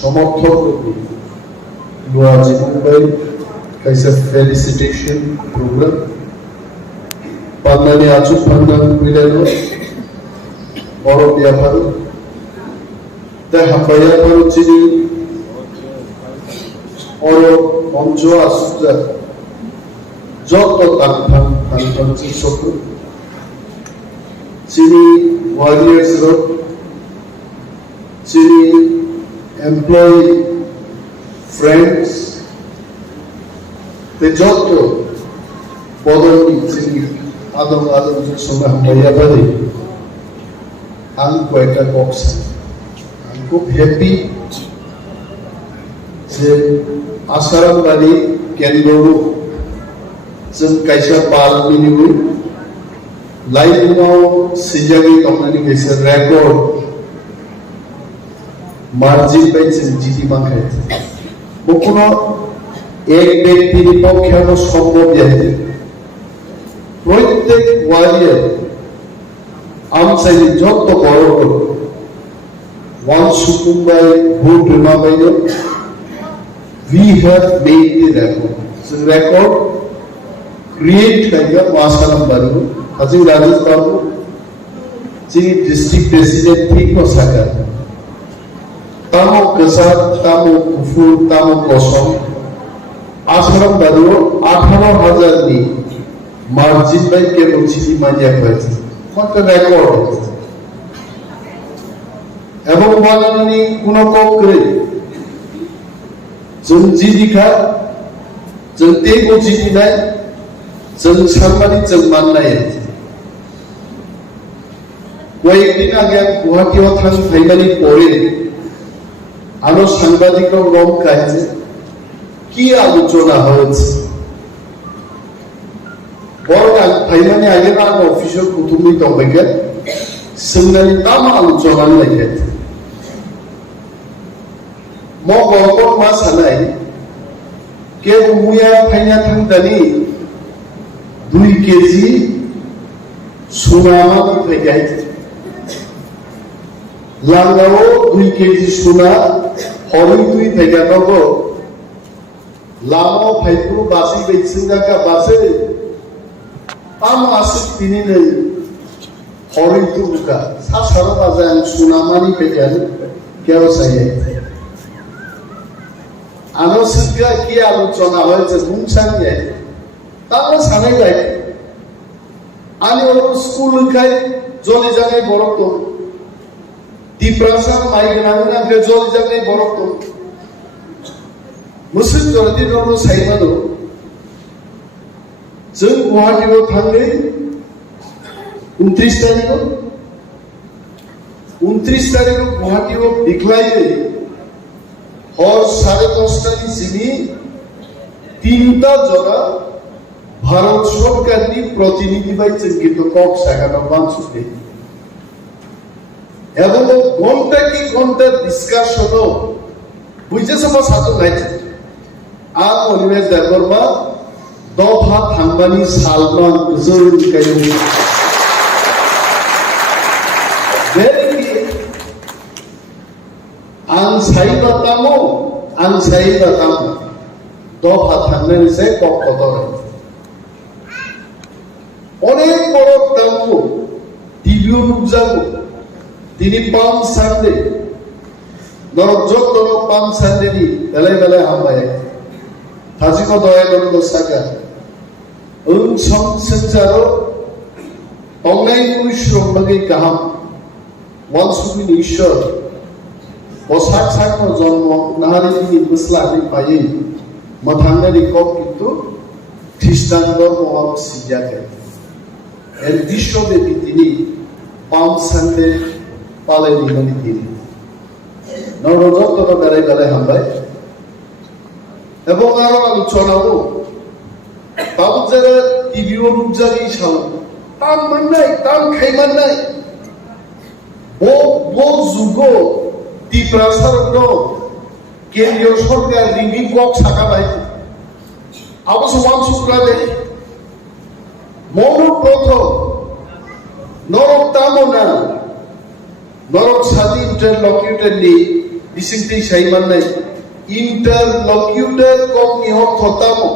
समर्थक Luaji Mumbai kaisa felicitation program Pandani Achu Pandan Milano Oro Biaparu The Hapaya Paru Chini Oro Onjo Asuja Joto Tanpan Tanpan Chisoku Chini Warriors Road Chini Employee Friends, the Joto, Bodoni, Adam Sona, Mayabadi, I'm quite a box. I'm quite happy. The Asaram Bali can go some Kaisa Palmini, like now, Sijagi communication record, margin page and GT market. কখনো এক ব্যক্তির পক্ষে সম্ভব যায় প্রত্যেক warrior আমসাই যত বড় ওয়ান সুকুম্বাই ভোট রিমাবাইল we have made the record so record create kaya masalam baru ajin rajesh babu যিনি ডিস্ট্রিক্ট প্রেসিডেন্ট ঠিক থাকা Tamo kesat, tamo kufur, tamo kosong. Asram baru 18,000 ni margin by ke muchini manja paise. Kota record. Ebong banani kuno kokre. Jung jidi kha, jung tego jidi nai, jung sambani jung man nai. কয়েকদিন আগে Guwahati অথান finally পড়ে আরো সাংবাদিক রং কাজে কি আলোচনা হয়েছে বড় ফাইনালি আগে না অফিসের কুতুমি তবেকে সিঙ্গালি তাম আলোচনা লাগে ম গরকর মা সালাই কে মুয়া ফাইনা থাংদানি 2 কেজি সোনা ফেগাই Langao 2 kg suna hori tui phega nogo lamo phaiku basi beitsinga ka base am asik tini nei hori tu ka sa saro bajan suna mani phega keo saye ano sikka ki alochona hoyeche bungsan ye tamo sanai jay ani oro school khai jole janai borok Diprasam Maiganana Gajol Jane Boroko Muslim Jordi Rono Saimano Zung Wahio Tangre 29 তারিখ Wahio Decline Hor Sare Dostani Sini Tinta Jora Bharat Sorkarni Protinidhi by Chinkito Kok Sagana Bansuke এবং ঘন্টা কি ঘন্টা discussion বুঝে সব সাথে নাই আর অনিমেষ দেখবা দফা থাংবানি সালমান জরুর কাই ভেরি আনসাই বাতামো দফা থাংবানি সে কত অনেক বড় দামো টিভিও নুকজাবো তিনি পাম সানডে নরজত পাম সানডে নি বেলে হামবায় হাজিকো দয়ানন্দ সাগা সং সংসারো অনলাইন পরিশ্রম বাগে কাহাম ওয়ানসুবি ঈশ্বর বসাক সাকনো জন্ম নাহারি তিনি মুসলামি পাই মথাঙ্গারি কম কিন্তু খ্রিস্টান ধর্ম সিজাকে এর বিশ্বব্যাপী তিনি পাম সানডে পালে নিগনি তিনি নরজত বেড়ে হামবায় এবং আরো আলোচনাও বাবু যারা টিভিও রূপজাগি সাল তাম মান্নাই তাম খাই মান্নাই ও যুগ টিপ্রাসার কেন্দ্রীয় সরকার রিঙ্গি কক শাখা ভাই অবশ্য ওয়ান শুক্রালে মৌন প্রথম নরক তামনা নরক সাদি ইন্টারলকিউটর নি bisingti saiman nai interlocutor kok ni thotamo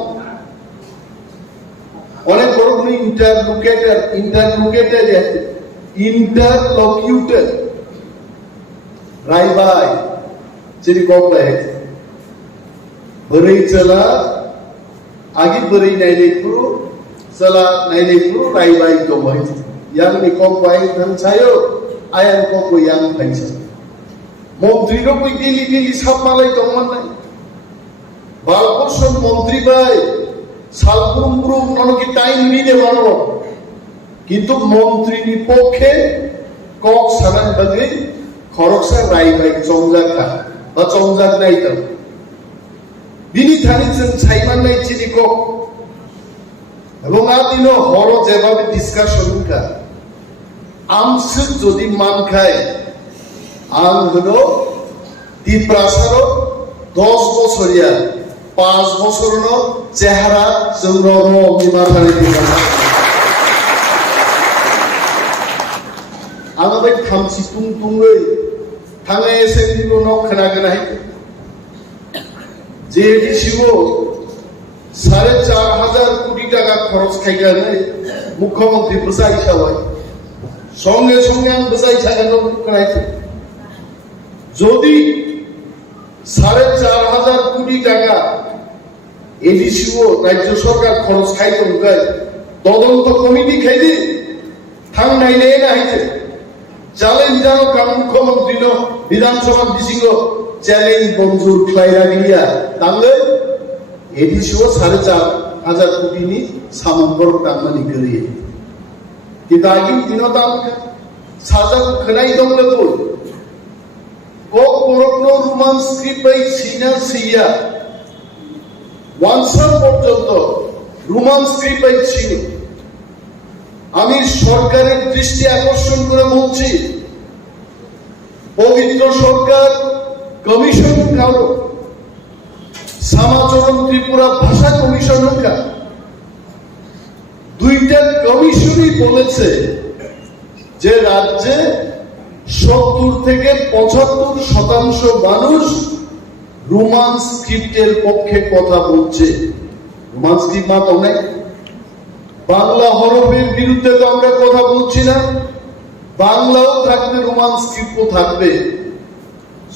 অনেক বড় কোন interlocutor রাইবাই যিনি কম পায় বরেই চলা আগে বরেই নাইলেকু চলা নাইলেকু রাইবাই কমাই yang ni kong pai nan sayo ayan kong ko yang paisa মন্ত্রী ro koi dili sab malai tongman nai balkoson মন্ত্রী bai সালপুরুম ননকি টাইম নিতে পারবো কিন্তু মন্ত্রী নি পক্ষে কক সানান বাগে খরকসা রাইবাই চংজাকা বা চংজাক নাই তো বিনি থানি সাইমান নাই চিনি কক এবং আদিন হর যেভাবে ডিসকাশন কা আমসুক যদি মান খায় আম হলো তিপ্রাসার 10 বছরিয়া 5 বছর চেহারা জৌরব বিমাথানি আমাদের থামছি তুংতুংই থাঙে এসেন্ডিলো ন খনাগনাই যে ডিসিও 4,500 কোটি টাকা খরচ খাইগানে মুখ্যমন্ত্রী বুঝাই সবাই সঙ্গে সঙ্গে আমি বুঝাই ছাগানো করাইছে যদি 4,500 কোটি টাকা এডিসিও রাজ্য সরকার খরচ খাইতো তদন্ত কমিটি খাইদি থাং নাইলে না হইছে চ্যালেঞ্জ জানো কাম মুখ্যমন্ত্রী নো বিধানসভা বিসিঙ্গ চ্যালেঞ্জ মঞ্জুর খাইরা গিয়া তাহলে এডিসিও 4,500 কোটি নি সামন্তর টাঙ্গানি করিয়ে কিন্তু আগিন দিন দাম সাজা খনাই দংলে তো কক পরত্ন রোমান স্ক্রিপ্ট বাই সিনা সিয়া ওয়ানসার পর্যন্ত রোমান স্ক্রিপ্ট বাই ছিল আমি সরকারের দৃষ্টি আকর্ষণ করে বলছি পবিত্র সরকার কমিশন কারো সমাচরণ ত্রিপুরা ভাষা কমিশন কা দুইটা কমিশনই বলেছে যে রাজ্যে 70 থেকে 75% মানুষ রোমান স্ক্রিপ্টের পক্ষে কথা বলছে রোমান স্ক্রিপ্ট মাত অনেক বাংলা হরফের বিরুদ্ধে তো আমরা কথা বলছি না বাংলাও থাকবে রোমান স্ক্রিপ্টও থাকবে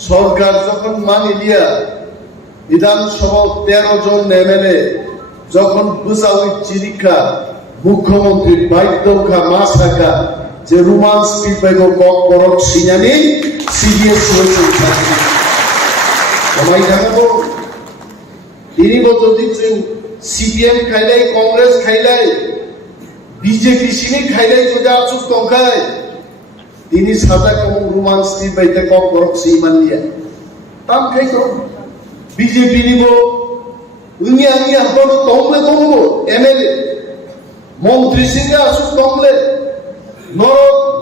সরকার যখন মানে দিয়া বিধানসভা 13 জন এমএলএ যখন বুঝাউই চিরিকা মুখ্যমন্ত্রী বাইদ্যখা মাসাকা যে রোমান স্ক্রিপ্ট বাইগো কক করক সিনানি সিরিয়াস হয়েছে সবাই জানাবো তিনি বলতে দিচ্ছেন সিপিএম খাইলাই কংগ্রেস খাইলাই বিজেপি সিনি খাইলাই যদি আচুক টঙ্কায় তিনি সাদা কম রোমান স্ক্রিপ্ট বাইতে কক করক সিমান নিয়া তাম খাইতো বিজেপি নিব উনি আমি আপনার তমলে তমবো এমএলএ মন্ত্রী সিংহে আসুক তমলে নর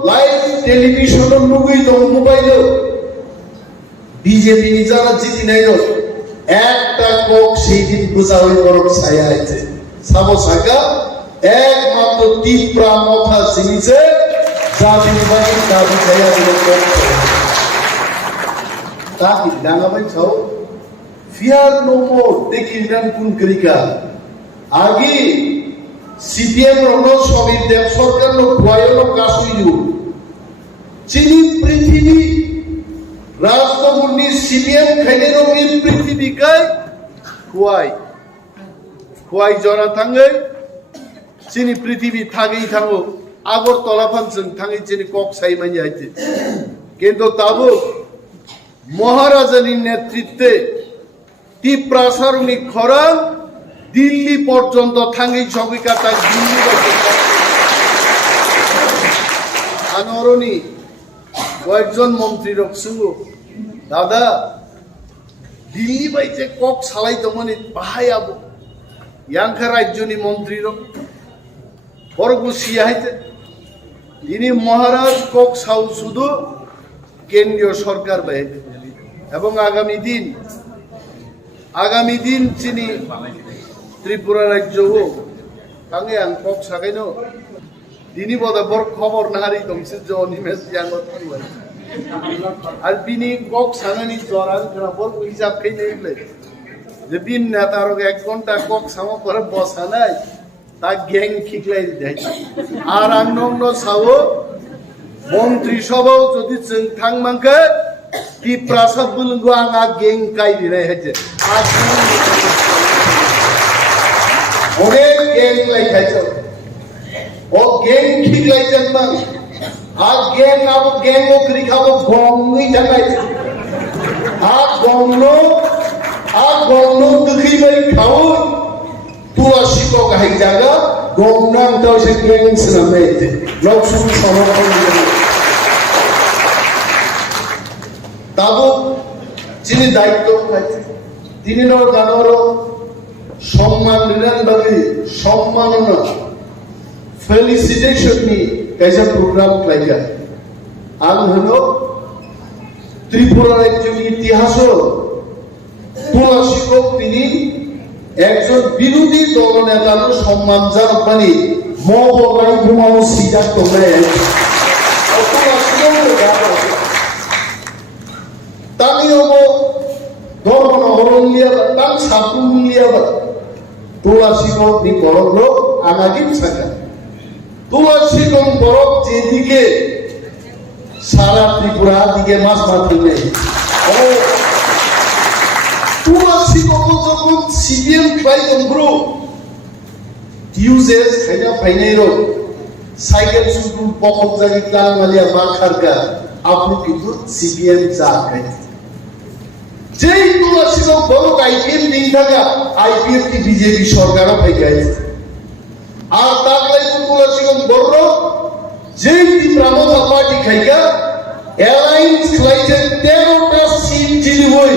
লাইভ টেলিভিশনের লুগুই তম মোবাইল বিজেপি যারা জিতি নাই একটা কক সেই দিন বোঝা হয়ে বরং ছায়া আছে সাবো সাকা একমাত্র তীব্রা মথা সিনিছে জাতির বাড়ির দাবি ছায়া দিল তাকি ডাঙাবাই ছাও ফিয়ার নো মোর দেখি নাম কোন করিকা আগে সিপিএম রণ সবির দেব সরকার নো ভয়নো কাশুইলু চিনি পৃথিবী রাজনগরনি সিপিএম খাইলে রঙের পৃথিবী কাই খুয়াই জরা থাঙ্গে চিনি পৃথিবী থাকেই থাঙ্গো আগরতলা ফাংশন থাঙ্গে চিনি কক সাইমানি আইছে কিন্তু তাবো মহারাজানির নেতৃত্বে তীব্রাসারণী খরা দিল্লি পর্যন্ত থাঙ্গি সবিকাতা দিল্লি আনরণী কয়েকজন মন্ত্রী রকসুঙ্গ দাদা দিল্লি বাইতে কক সালাই তো মানে বাহাই আবো ইয়াংখা রাজ্যনি মন্ত্রী রক বড় সিয়াইতে তিনি মহারাজ কক সাউ শুধু কেন্দ্রীয় সরকার বাইতে এবং আগামী দিন চিনি ত্রিপুরা রাজ্য হোক তাঙ্গে আং কক সাকাইনো দিনী বড় খবর নাহারি দংসে যে অনিমেষ আর বিনি কক সানানি জরান বল হিসাব খেয়ে নেই যে বিন নেতার 1 ঘন্টা কক সামো করে বসা নাই তা গ্যাং খিকলাই দেয় আর অন্য সাও মন্ত্রী সভাও যদি থাংমাঙ্কে কি প্রাসাদ বুলঙ্গো আঙা গ্যাং কাই দিলাই হয়েছে আর অনেক গ্যাং লাইখাইছে ও গ্যাং খিকলাইছেন না আর গ্যাং আবো গ্যাং ওকরি খাবো গমই ঢাকাইছে আর গমন দুখি বাই খাও তুলাসী তো গাই জায়গা গমনাম তাও সে গ্যাং সিনামে লক্ষ্মণ সমর্থন তাবো যিনি দায়িত্ব তিনি জানোর সম্মান দিলেন বাকি সম্মাননা ফেলিসিটেশন নি कैसा प्रोग्राम लाइका आम हलो ত্রিপুরার একজন ইতিহাস তুলাসীকক তিনি একজন বিরোধী দল নেতার সম্মান জানাবানি মহলাই ঘুমাও সিদ্ধান্ত নেয় তামিও ধর্ম হরলিয়া তাম সাপুলিয়া তুলাসীকক নি বড় আনাগিন থাকা তুলাসীগণ বরফ যেদিকে সারা ত্রিপুরা দিকে মাছ মারতে নেই তুলাসীগণ যখন সিবিএম ক্লাইজন গ্রুপ ইউজেস খাইনা ফাইনাই রোড সাইকেল শুধু পকত জাগি কাল মালিয়া মা খারকা আপনি কিন্তু সিবিএম চা খাই যেই তুলাসীগণ বড় আইপিএম দিন থাকা আইপিএম কি বিজেপি সরকারও পাই গাইছে আর তাকলাই তুলাসীগণ বড় যেই ত্রিপুরা পার্টি খাইকা এলায়েন্স খাইছে 13টা সিট জিনি হই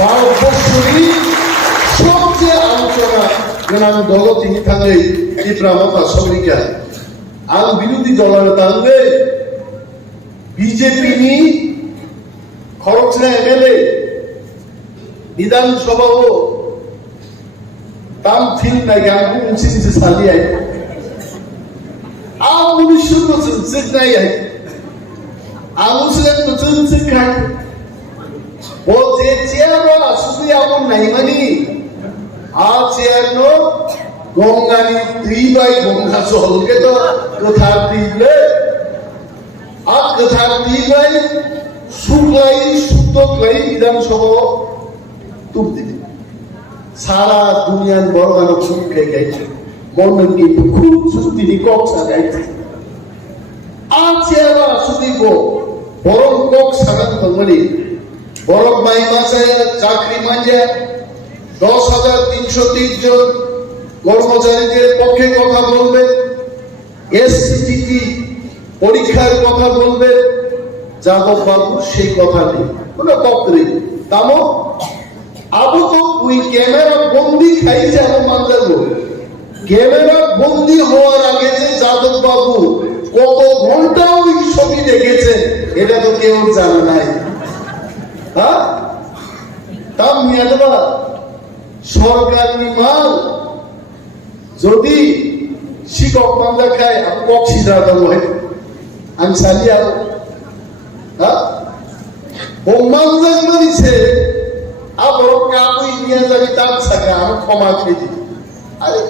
ভারতবর্ষেরই সবচেয়ে আলোচনা গান দল তিনি থাকলে ত্রিপুরা সরকার আর বিরোধী দলের তাহলে বিজেপি নি খরচ না এমএলএ বিধানসভাও তাম ঠিক নাই গান উনসিসে সালি আই আর 1900 জিত নাই আই আলুসের নতুন শিক্ষা ও যে চেয়ার শুধু এমন নাই মানে আর চেয়ার নো গঙ্গানি 3 গঙ্গা চলকে তো কথা দিলে আর কথা দিলে শুক্লাই শুদ্ধ ক্লাই বিধানসভা তুম দিলে সারা দুনিয়ার বড় গানো শুনকে গাইছে মনে কি খুব সুস্তি কক্সা গাইছে আর চেয়ার শুধু বরং কক সাগান তঙ্গলি বরং মাই মাসে চাকরি মাঝে 10,330 জন কর্মচারীদের পক্ষে কথা বলবে এসসিটি পরীক্ষার কথা বলবে যাদব বাবু সেই কথা নেই কোনো পক্ষে তামো আবু তো ওই ক্যামেরা বন্দি খাইছে আমার মানজার ক্যামেরা বন্দি হওয়ার আগে যে যাদব বাবু কত ঘন্টা ওই ছবি দেখেছে এটা তো কেউ জানে নাই হ্যাঁ তাম নিয়ে দেবা সরকারি মাল যদি শিক্ষক মামলা খায় কক সিধা দেবো আমি চালিয়ে আরো হ্যাঁ বোমাল মারিছে আবার কাবুই নিয়ে যাবি তার থাকা আমি ক্ষমা খেয়ে দিই আরে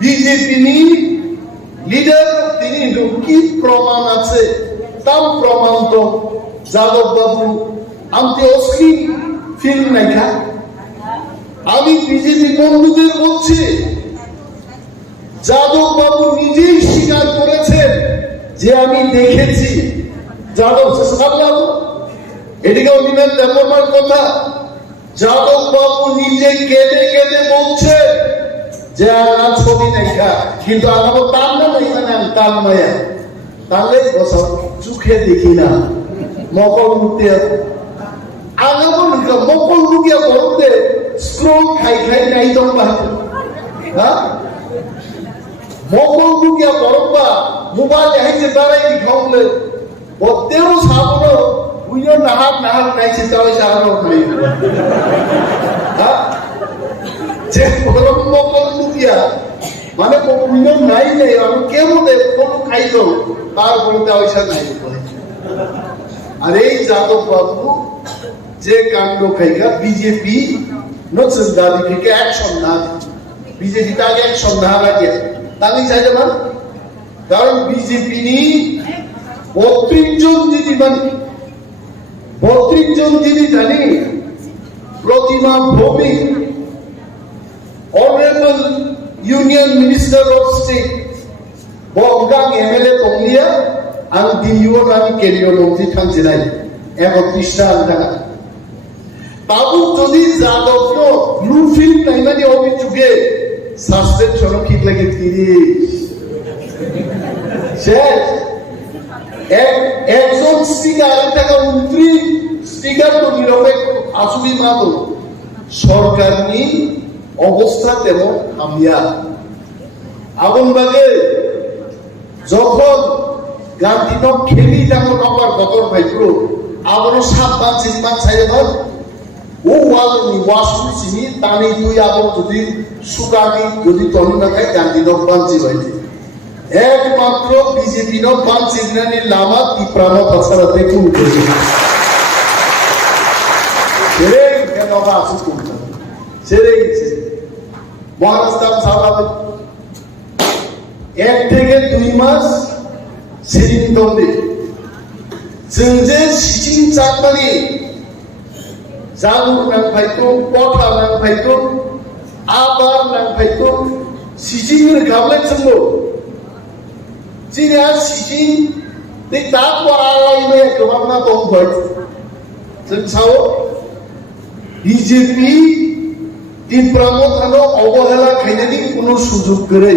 বিজেপি নি লিডার তিনি কি প্রমাণ আছে তাও প্রমাণ তো যাদব বাবু আমি অস্কি ফিল্ম দেখা আমি বিজেপি বন্ধুদের বলছি যাদব বাবু নিজেই স্বীকার করেছেন যে আমি দেখেছি যাদব বাবু এদিকে অভিনয় দেবমার কথা যাদব বাবু নিজে কেঁদে কেঁদে বলছেন যে আমার ছবি দেখা কিন্তু আমার তার না নেই মানে আমি তার মায়া তাহলে চোখে দেখি না মকল মুক্তি আগামো মকল মুখিয়া বলতে স্ক্রোল খাই খাই নাই তো হ্যাঁ মকল মুখিয়া বরফা মোবাইল দেখাইছে তারাই খাওলে বলতেও সাবনো বুঝো নাহাক নাহাক নাইছে তাও সাহানো নাই হ্যাঁ যে বরফ মকল মুখিয়া মানে বুঝো নাই নাই আমি কেমন কোনো খাইতো তার বলতে ওইসব নাই আর এই যাদব বাবু যে কাণ্ড খাইকা বিজেপি নতুন দাবি থেকে অ্যাকশন না বিজেপি তাকে অ্যাকশন না লাগে তাহলে চাই যাবেন কারণ বিজেপি নি 32 জন দিদি মানে 32 জন দিদি জানি Pratima Bhowmik honourable union minister of state বঙ্গাং এমএলএ তংলিয়া আমি দিল্লিও আমি কেন্দ্রীয় মন্ত্রী থাকছি নাই 31টা টাকা বাবু যদি যাদব ব্লুফিল্ড নাই মানে অভিযোগে সাসপেন্ড সরক্ষিত লাগে 30 শেষ একজন স্পিকার টাকা 29 স্পিকার তো নিরপেক্ষ আসুবি মাতো সরকার নি অবস্থা তেমন হামিয়া আগুনবাগে যখন গান্ধীনক খেলি যেমন অপার গতর ভাইপ্রো আবার 7 মান 6 মান ছাইয়ে ধর ও ওয়ালনি ওয়াসু সিনি তানি তুই আবার যদি সুকানি যদি তনি না খাই গান্ধীনক বাঞ্চি হইছে একমাত্র বিজেপি নক বাঞ্চি নানি লামা তিপ্রাম তাছাড়া দেখুন ছেড়ে কেন আসু করতে ছেড়ে গেছে মহারাষ্ট্র স্বাভাবিক 1 থেকে 2 মাস সেদিন দন্দে जोंजे सिचिं चाकमानि जालुर नांफायखौ कथा नांफायखौ आबार नांफायखौ सिचिं रोखाबले जोंबो जिनिया सिचिं दै दाखौ आलायनो गोबांना दंबाय जों सावो বিজেপি তীব্রমতানো অবহেলা খাইনানি কোনো সুযোগ করে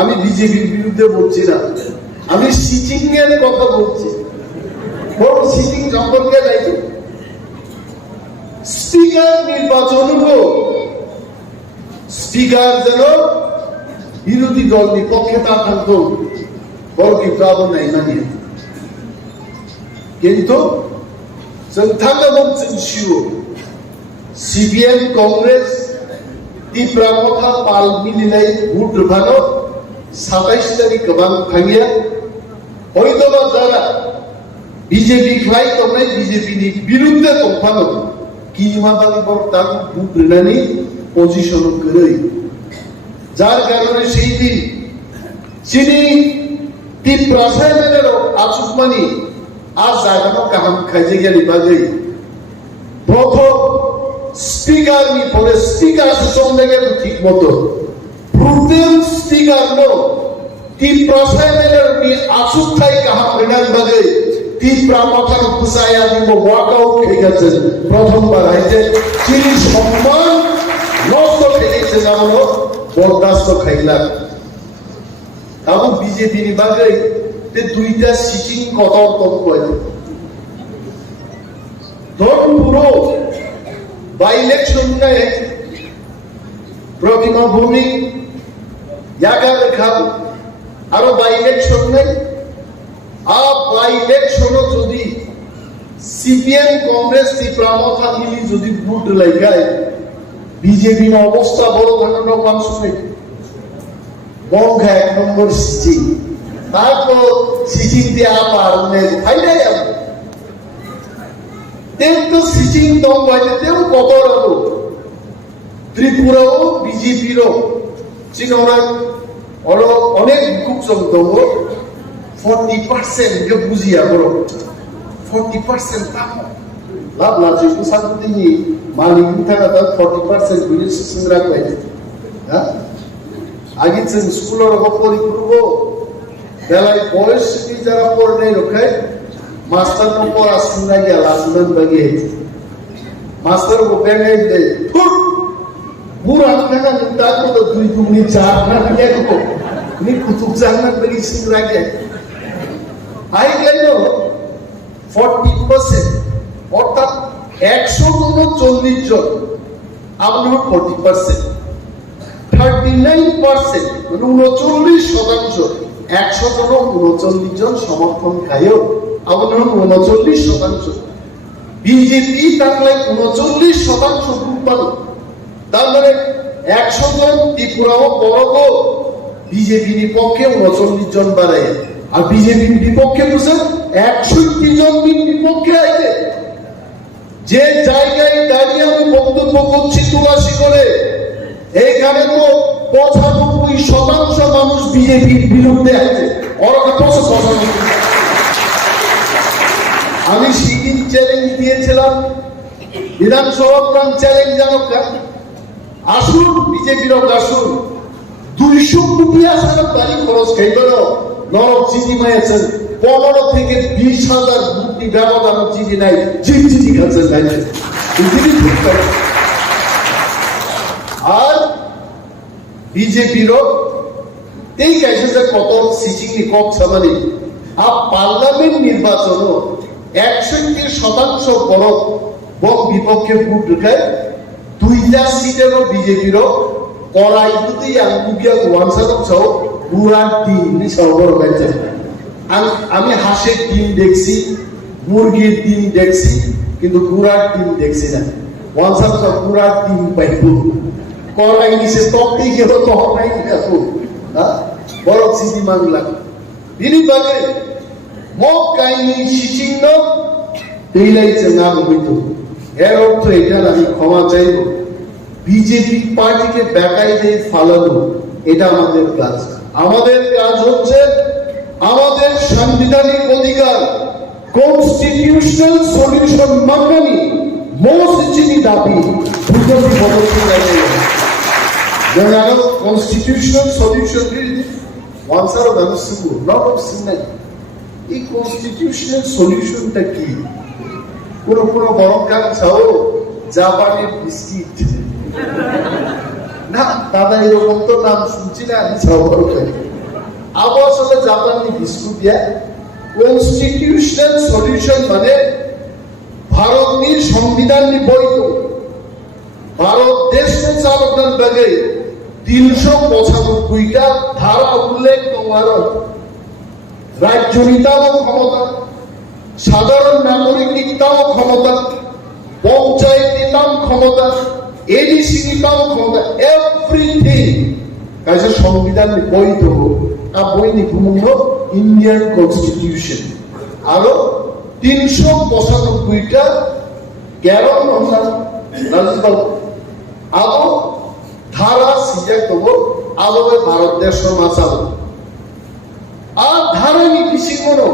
আমি বিজেপির বিরুদ্ধে বলছি না আমি সিচিং এর কথা বলছি বড় সিটিং সম্পর্কে যাইতো স্পিকার নির্বাচন স্পিকার যেন বিরোধী দল বিপক্ষে তা থাকতো বড় কি প্রাবণ নাই মানিয়ে কিন্তু जों थांगाबोन जों शिव সিপিএম কংগ্রেস তীব্রমতা পাল মিলিনাय ভোট রোখানো 27 তারিখ গোबां थांगिया হয়তোবা যারা বিজেপি খাই তোমরা বিজেপিनि বিরুদ্ধে তফানো কিমাবালি বর্তান বুটনানি পজিশন করে যার কারণে সেই দিন চিনি তীব্রাসায়নের আচুকমানি আজ জায়গানো কাহাম খাইজে গেলি বাজে প্রথম স্পিকার নি পরে স্পিকার সুসংগে গেল ঠিক মতো প্রথম স্পিকার নো তীব্রাসায়নের নি আচুক খাই কাহাম রিনান বাজে তীব্রমতার পুষায়া দিব ওয়াকআউট হয়ে গেছে প্রথমবার আইছে চিনি সম্মান নষ্ট হয়ে গেছে যেমন বরদাস্ত খাইলা তাও বিজেপি নি বাজে তে দুইটা সিটিং কতর কম করে ধরুন পুরো বাই ইলেকশন গায়ে প্রতিমা ভৌমিক জায়গা দেখাবো আরো বাই ইলেকশন নেই आप बाई इलेक्शन যদি সিপিএম কংগ্রেস তীব্রমতা মিলি যদি ভোট লাগায় বিজেপি এর অবস্থা বড় ধরনের মানুষ নেই বঙ্গা 1 নম্বর সিটিং তারপর সিটিং দিয়ে আবার ফাইনাল তেতো সিটিং দম বাইতেও কত রাখো ত্রিপুরাও বিজেপিরও চিনরা অনেক খুব সংদম 40% কে বুঝিয়া বড় 40% দাম লাভ লাজে সাথে মালিক থাকা তার 40% বুঝে সিংরা কইছে হ্যাঁ আগে যে স্কুলের উপরই করব বেলায় বয়স কি যারা পড়নে রখায় মাস্টার উপর আসুনা গিয়া লাসুন বাগে মাস্টার को पेने दे पूरा থাকা তার তো 2 2 4 না কে কো নি কুতুব জাহান বলি সিংরা কে I can know 40% অর্থাৎ 140 জন আমরা 40% 39% মানে 39% 100 জন 39 জন সমর্থন খায়ও আমরা 39% বিজেপি থাকলে 39% গ্রুপ পালো তার মানে 100 জন ত্রিপুরাও বড় বিজেপির পক্ষে 39 জন বাড়ায় আর বিজেপির বিপক্ষে বুঝেন 61 জন বিপক্ষে আইলে যে জায়গায় দাঁড়িয়ে আমি বক্তব্য করছি তুলাসী করে, এইখানে তো 95% মানুষ বিজেপির বিরুদ্ধে আছে। আমি সেদিন চ্যালেঞ্জ দিয়েছিলাম, বিধানসভা চ্যালেঞ্জ জানো, আসুন বিজেপির আসুন, 200 কোটি আসার বাড়ি খরচ খাইবার নরক চিঠি মাইয়াছেন, 15 থেকে 20,000 কোটি ব্যবধান চিঠি নাই, চিঠি খাচ্ছেন নাই। আর বিজেপিরও এই কাছে যে কত সিচিংনি কম সামানি আর পার্লামেন্ট নির্বাচন 61% বড় বক বিপক্ষে ভোট ঢুকায় 2টা সিটেরও বিজেপিরও কড়াই দুটি আঙ্গুবিয়া ওয়ানসারক সহ পুরা টিম সরবর হয়েছে। আমি হাঁসের টিম দেখছি, মুরগির টিম দেখছি, কিন্তু পুরা টিম দেখছি না। ওয়ানসার সহ পুরা টিম পাইব কড়াই নিচে তপতেই গেল তখন নাই বড় সিটি মাংলা বিনিবাগে মক কাহিনী শিচিহ্ন পেইলাইছে নাম হইত। এর অর্থ এটা আমি ক্ষমা চাইব, বিজেপি পার্টিকে বেকাই দিয়ে ফালানো এটা আমাদের কাজ। আমাদের কাজ হচ্ছে আমাদের সাংবিধানিক অধিকার কনস্টিটিউশনাল সলিউশন মাঙ্গানি মোস্ট চিনি দাবি দুর্গতি পদক্ষেপ যেন কনস্টিটিউশনাল সলিউশন ওয়ানসার মানুষ লট অফ সিগনাল। এই কনস্টিটিউশনাল সলিউশনটা কি? কোন কোন বরং কান চাও জাপানের বিস্কিট না দাদা, এরকম তো নাম শুনছি না আমি চাও আবার আসলে জাপানি বিস্কুট দিয়া কনস্টিটিউশনাল সলিউশন মানে ভারতের সংবিধান বৈধ ভারত দেশ চালকের ব্যাগে 395টা ধারা উল্লেখ তোমার রাজ্য নিতাম ক্ষমতা, সাধারণ নাগরিক নিতাম ক্ষমতা, পঞ্চায়েত নিতাম ক্ষমতা, এডিসি নিতাম ক্ষমতা, এভরিথিং কাজে সংবিধান বৈধ আর বই নিপুণ ইন্ডিয়ান কনস্টিটিউশন। আরো 395টা গ্যারন আলো ধারা সিজে দেবো আলো ভারত দেশ মাসাল আর ধারা নীতি মনো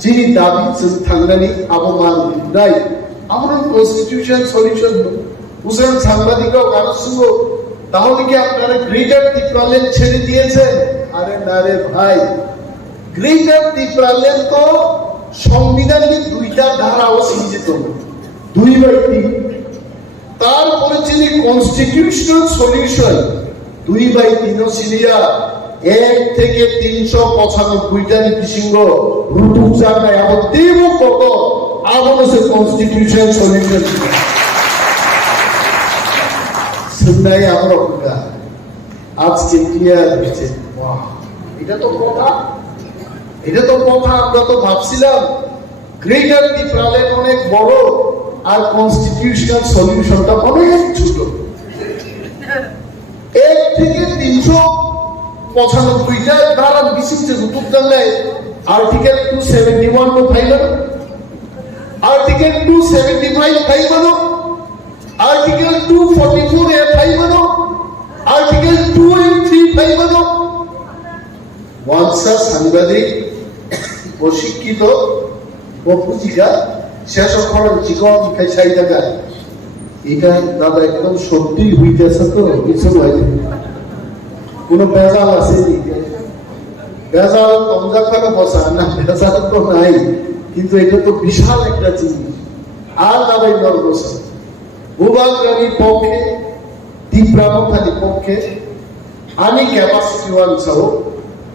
যিনি দাবি থাকলেনি আবমান নাই আমরা কনস্টিটিউশন সলিউশন বুঝলেন। সাংবাদিকরাও গান শুনবো, তাহলে কি আপনারা গ্রেটার ত্রিপুরাল্যান্ড ছেড়ে দিয়েছেন? আরে না রে ভাই, গ্রেটার ত্রিপুরাল্যান্ড তো সংবিধানের 2টা ধারাও সিঞ্জিত 2/3। তারপরে যিনি কনস্টিটিউশনাল সলিউশন 2/3 সিরিয়া 1 থেকে 395টা নীতিসিংহ রুটু জায়গায় আবার দেব কত আবার সে কনস্টিটিউশন সলিউশন শুনলাই আমরা আজকে ক্লিয়ার হয়েছে। এটা তো কথা, এটা তো কথা। আমরা তো ভাবছিলাম গ্রেটার ত্রিপুরাল্যান্ড অনেক বড় আর কনস্টিটিউশনাল সলিউশনটা অনেক ছোট। 1 থেকে 395টা ধারা বিশিষ্ট রূপ জানলাই article 271 no file, article 275 file, article 244 A file, article 283 file. ওয়ানসা সাংবাদিক প্রশিক্ষিত বপুজিকা শেষ করার জীবন খাই টাকা এটা দাদা একদম সত্যি হইতেছে তো কিছু হয় কোন বেজাল আছে বেজাল তমজা করে বসা না, বেজাল তো নাই, কিন্তু এটা তো বিশাল একটা জিনিস। আর দাদা ইন্দ্র বসা ভূভাগ রানীর পক্ষে তীব্রামথানির পক্ষে আমি ক্যাপাসিটি ওয়ান সহ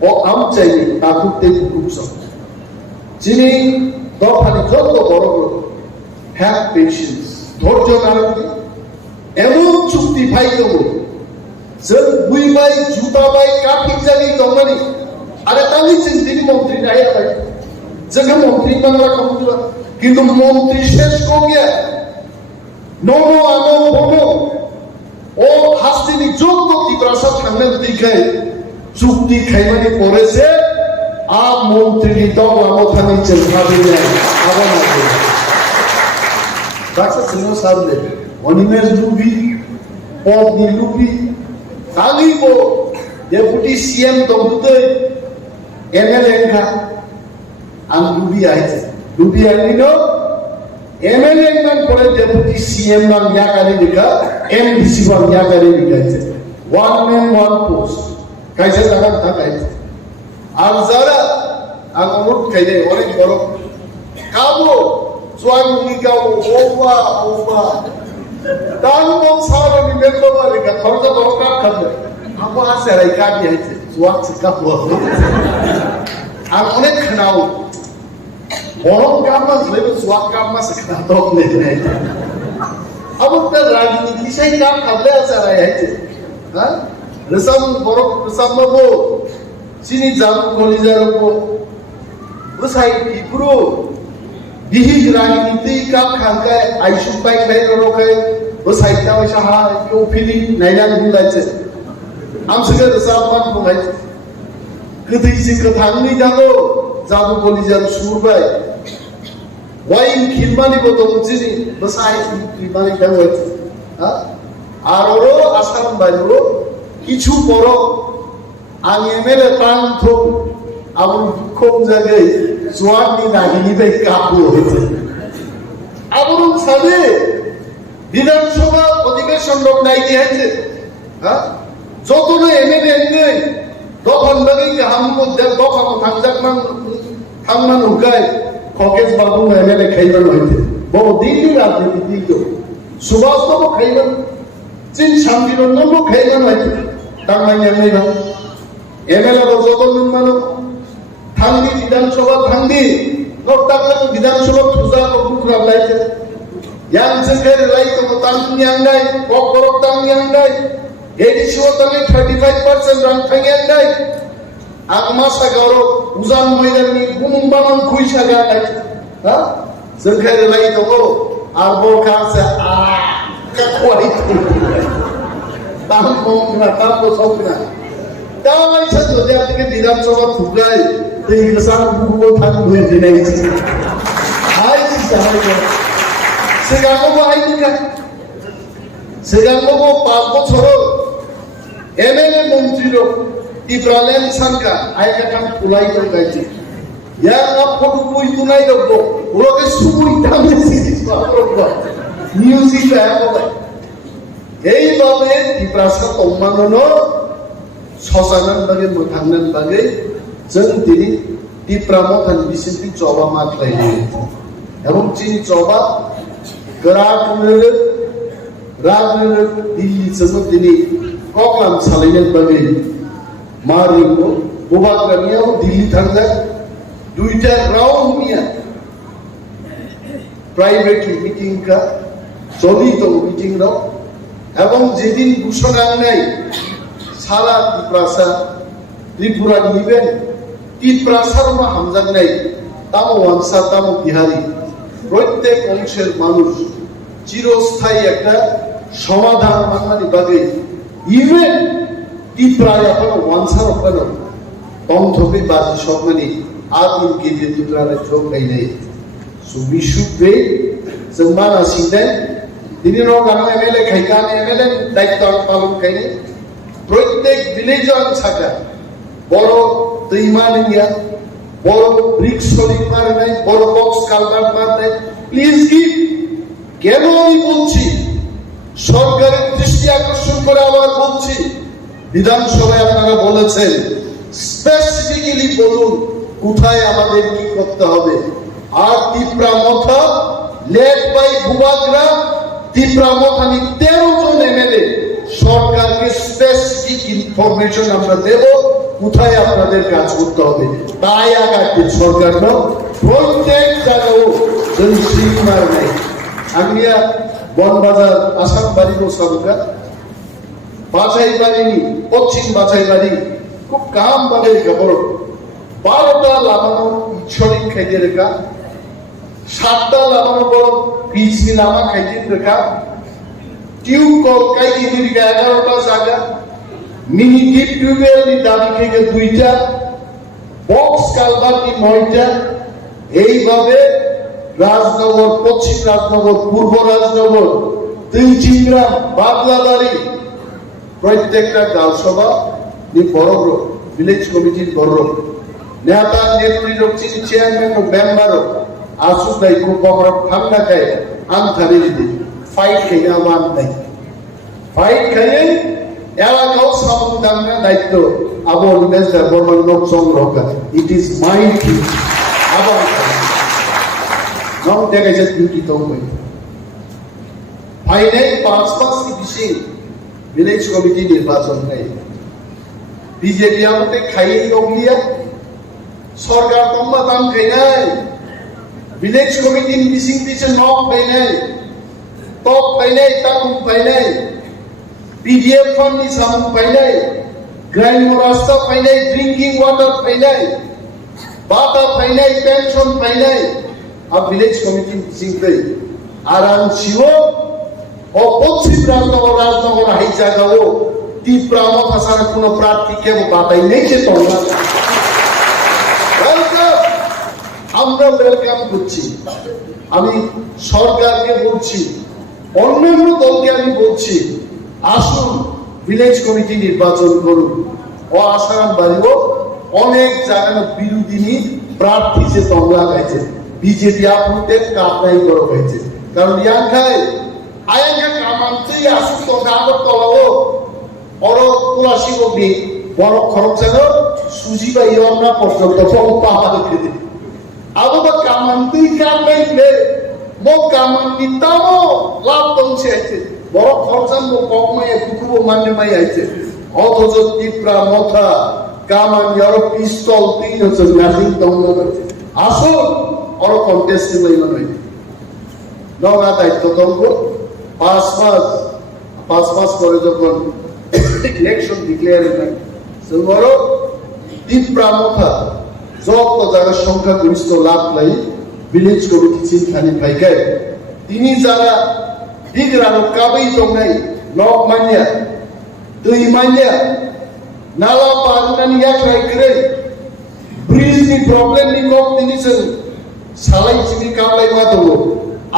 ও আম চাইনি তাকুতে খুব সহ যিনি দফানি যত বড় বড় হ্যাভ পেশেন্স ধৈর্য নারী এমন চুক্তি ভাই দেবো যে দুই ভাই জুতা ভাই কাঠি জানি দমানি আরে তাহলে তিনি মন্ত্রী নাই যেখানে মন্ত্রী বাংলা কমছিল কিন্তু মন্ত্রী শেষ করিয়া নম আনো বনো ও হাস্তিনি যোগ্য তীব্রাসা সামনে দিকে চুক্তি খাইমানি করেছে মন্ত্রী দমথানি চেলভাবিলে আবার Baksa sino sarde, onimer lubi, podi lubi, kali bo deputy CM tomute, MLA ka, ang lubi aini no, MLA kan pore deputy CM nang yakari dika, MDC nang yakari dika aise, one man one post, kaise lagan tha kaise, ar zara ang urut kaise, onek boro, kabo. Suamiga oba Tanong sabi ni member ka khorja dorkar khadle amo ase rai ka bi haise suak sikka ho ar onek khnao borom kamma lebe suak kamma sikha dok le nai abo ta rajniti sai kam khadle ase rai haise ha resam borom resam bo sini jam kolijar bo usai ipro bihi rajniti ka khangka aishu pai khai rokai bo saita wa saha yo fili nainan hulaiche amsige resam bungai kethai sing kathangni jago jabu kolijar surbai wain khilmani bo tomchini bo sai khilmani jago ha aroro asam bairo kichu boro ang emele tan thong abun khom jagai suami nagini bai kapu hoye abun sabe বিধানসভা অধিবেশন লোক নাই দিয়েছে হ্যাঁ যতন MLA নেই তখন বাকি হামকো তখন থাকমান হুকায় খকেশ বাবু এমএলএ খাইবান হইতে বহু দিল্লি রাজনীতি দিত সুভাষ বাবু খাইবান চীন শান্তিরঞ্জন খাইবান হইতে তার মানে এমএলএ না এমএলএ যতন মানুষ থাঙ্গি বিধানসভা থাঙ্গি লোক থাকলে বিধানসভা পূজা কুকুরা লাইছে yang seger lai to tang yang dai korok tang yang dai edisho tang 35% rang thang yang dai agma sagaro uzan moidan ni gumum baman khui saga lai ha seger lai to arbo ka sa a ka khoi tu tam mong na tam ko sokna tamai sa to ja ke dinan soba thugai tei kesan buku thang duit dinai chi ai si sahai Sekarang mau ini kan, sekarang mau 5 বছর MLA মন্ত্রী লোক ইব্রাহিম সানকা আইকা কাম পুলাই তো গাইছে ইয়া না photo কই তো নাই রব ওকে সুই দামে সিরিজ পারব মিউজিক লাগাবো এই ভাবে ইব্রাসা তম্মানো সসানান বাগে মোথান্নান বাগে जों दिनै ইব্রামথান বিসিপি জবা মাত লাইনে এবং চিন জবা Ragnarok Delhi semua ini koklam salainan bagi mari ko bubak kamiya Delhi thangda duita round niya private meeting ka choli to meeting ro ebong jedin ঘোষণা নাই সারা ত্রিপুরা নিবেন ত্রিপুরার মা হামজান নাই তামো ওয়াংসা তামো বিহারি প্রত্যেক অংশের মানুষ চিরস্থায়ী একটা সমাধান মানমানি বাগে ইভেন ত্রিপুরায় এখন ওয়াংসা ওখান তন্থপি বাজি সম্মানি আদিন কেজি তুলারে যোগ গাইনাই সুবি সুবে জমানা সিদেন দিনের গানো এমএলএ খাইকান এমএলএ দায়িত্ব পালন খাইনি প্রত্যেক ভিলেজন ছাকা বড় দৈমানিয়া বড় ব্রিক্স সলিং মারে নাই বড় বক্স কালভার্ট মারে নাই প্লিজ গিভ কেন আমি বলছি সরকারের দৃষ্টি আকর্ষণ করে আবার বলছি বিধানসভায় আপনারা বলেছেন স্পেসিফিক্যালি বলুন কোথায় আমাদের কি করতে হবে আর Tripura Motha led by ভুবাগ্রা ত্রিপুরামথানি 13 John MLA সরকারকে স্পেসিফিক ইনফরমেশন আমরা দেব কোথায় আপনাদের কাজ করতে হবে তাই আগাতে সরকার না প্রত্যেক জায়গায় জনসীমার নেই আমিয়া বনবাজার আসাম বাড়ি বসাবুকা বাছাই বাড়িনি পশ্চিম বাছাই বাড়ি খুব কাম বাড়ি খবর 12টা লাগানো ইচ্ছরিক খাইতে রেখা 7টা লাগানো বড় পিচনি লামা খাইতে রেখা টিউব কল কাইতে রেখা 11টা জায়গা মিনি ডিপ টিউবওয়েল দাবি থেকে 2টা বক্স কালভার্টি 9টা, এইভাবে রাজনগর, পশ্চিম রাজনগর, পূর্ব রাজনগর, তিনচিংগ্রাম, বাদলাবাড়ি প্রত্যেকটা গাঁওসভা ni বড় ভিলেজ কমিটির বড় নেতা নেত্রী রক্ষিত চেয়ারম্যান ও মেম্বার আসুক নাই খুব বড় ঠান্ডা খায় আম খাবে দিদি ফাইট খেয়ে আমার নাই ফাইট খেয়ে এলাকাও সামনে দায়িত্ব আবার নেতা বর্মান লোক সংগ্রহ করে ইট ইজ মাই থিং আবার নাও দেখাইছে ডিউটি তো হই ফাইনাল 5 মাস কি বেশি ভিলেজ কমিটি নির্বাচন নাই বিজেপি আমাদের খাইয়ে লগলিয়া সরকার তোমা দাম খাই নাই ভিলেজ কমিটি মিসিং দিছে নক পাই নাই টপ পাই নাই তাকুম পাই নাই পিডিএফ ফান্ড নি সাম পাই নাই গ্রামীণ রাস্তা পাই নাই ড্রিঙ্কিং ওয়াটার পাই নাই বাতা পাই নাই পেনশন পাই নাই আর ভিলেজ কমিটি মিসিং দেই আর আম শিও ও পশ্চিম রাজনগর হাই জায়গাও তীব্রাম ভাষার কোন প্রার্থীকে বাতাই নেই যে তোমরা আমরা ওয়েলকাম করছি আমি সরকারকে বলছি অন্যান্য দলকে আমি বলছি আসুন ভিলেজ কমিটি নির্বাচন করুন ও আসারাম বাড়িও অনেক জায়গায় বিরোধী প্রার্থী যে তোমরা গাইছে বিজেপি আপনাদের কাপড়াই করা হয়েছে কারণ ইয়াঙ্কায় আয়াঙ্কা কামান্তেই আসুন তোমরা আবার তলাও অর তুলাসী অগ্নি বড় খরচ যেন সুজি বা ইয়র্না পর্যন্ত পাহাড়ে খেতে আবার কামান্তেই কামাইলে মো কামান্তি তামো লাভ পৌঁছে আইছে বড় খরচান মো কমাই দুকুবো মানে মাই আইছে অথচ তীব্রা মথা কামান ইয়ার পিস্তল 3000 নাজিং দমন করছে আসুন অর কন্টেস্ট লইল নয় নগা দায়িত্ব তঙ্গ 5 মাস পরে যখন ইলেকশন ডিক্লেয়ার হয় বড় তীব্রা মথা যত জায়গার সংখ্যাগরিষ্ঠ লাভ নাই ভিলেজ কমিটি চিনখানি ভাইকায় তিনি যারা দিগরানো কাবেই দংনাই নক মানিয়া দুই মানিয়া নালা পানি ইয়াখাই করে ব্রিজ নি প্রবলেম নি কক তিনি সালাই চিনি কামলাই মাতব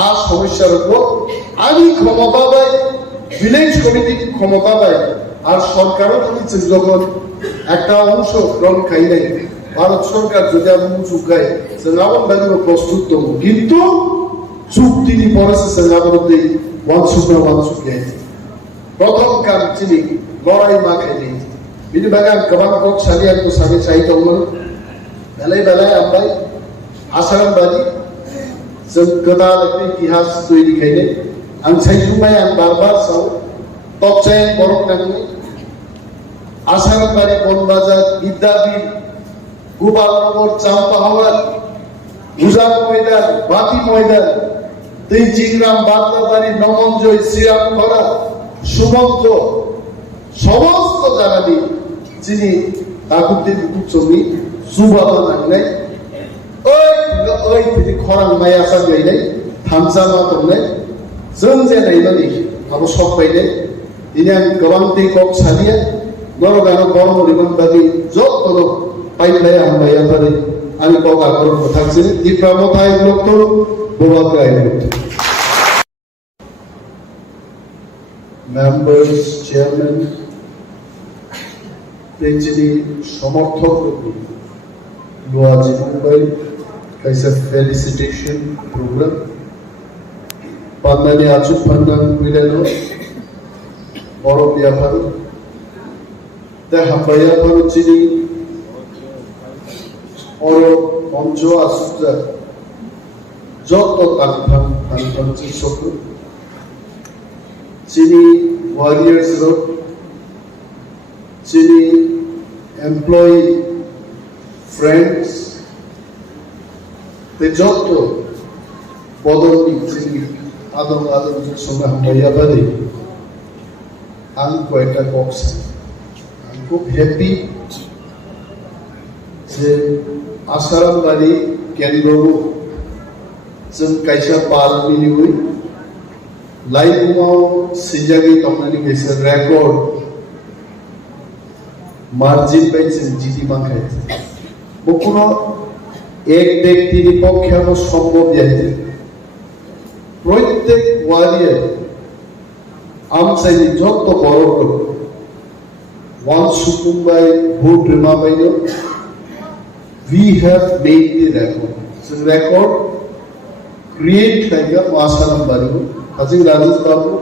আর সমস্যার উপর আমি ক্ষমতা পাই ভিলেজ কমিটি ক্ষমতা পাই আর সরকারও যদি যখন একটা অংশ গ্রহণ খাই নাই ভারত সরকার যদি এমন চুকায় সেনাবন বাহিনী প্রস্তুত দেব কিন্তু চুক্তি পড়েছে সেনাবনতে ওয়ানসুকে প্রথম কাম চিনি লড়াই মা খাই নেই বিনি বাগান কবান কক সালিয়ান তো সামনে চাই তখন বেলায় আমরা আসারাম বাড়ি जों गोदान इतिहास तैरि खायनो आं सायजुमाय आं बार साव टपचाय बरक नांगै आसारामबारि बनबाजार बिद्यापीठ गोपालनगर चाम्पाहाट उजान मयदान बाति मयदान दैचिंग्राम बादलाबाड़ी नमनजय श्रीरामखरा सुमंत समस्त जायगानि যিনি তাকুতে দুচমি সুবাবা নাংনাই ओइ खरां माइ आसा गैनाय थामसा मा दंनाय जों जेनायमानि आबो सब बायनाय दिनै आं गोबां दै कक सालिया नरगानो गरम रिबन बागै जतनो पाइलाय हामबाय आबारि आंनि कक आगर थांसै दिप्रामथाय लोक बोबा गायनो मेंबर्स चेयरमैन पेचिनि समर्थक लोआजी मुंबई कैसा फेलिसिटेशन प्रोग्राम पांदानी आचुक पांदान मिलेनो और व्यापार ते हम्बाया पर चिनी और मंचो आसुजा जब तो तांफान चिसोक चिनी वॉरियर्स रोड चिनी एम्प्लॉय फ्रेंड्स ते যত পদবী চিনি আদম সঙ্গে হামাইয়া বাদে আমি কয়েকটা বক্স আমি খুব হ্যাপি যে আসারাম বাড়ি কেন্দ্র जों কাইসা পাল মিলিউই লাইভआव সিজাগি তমনানি গেছে রেকর্ড মার্জিন বাই जों জিডি মাখাই কোনো এক ব্যক্তির পক্ষে সম্ভব যাইতে প্রত্যেক ওয়ারিয়ে আমসাইনি যত বড় once Sukumbai would remember we have made the record. So the record create like a Masaram Baru, Hazing Rajas Babu,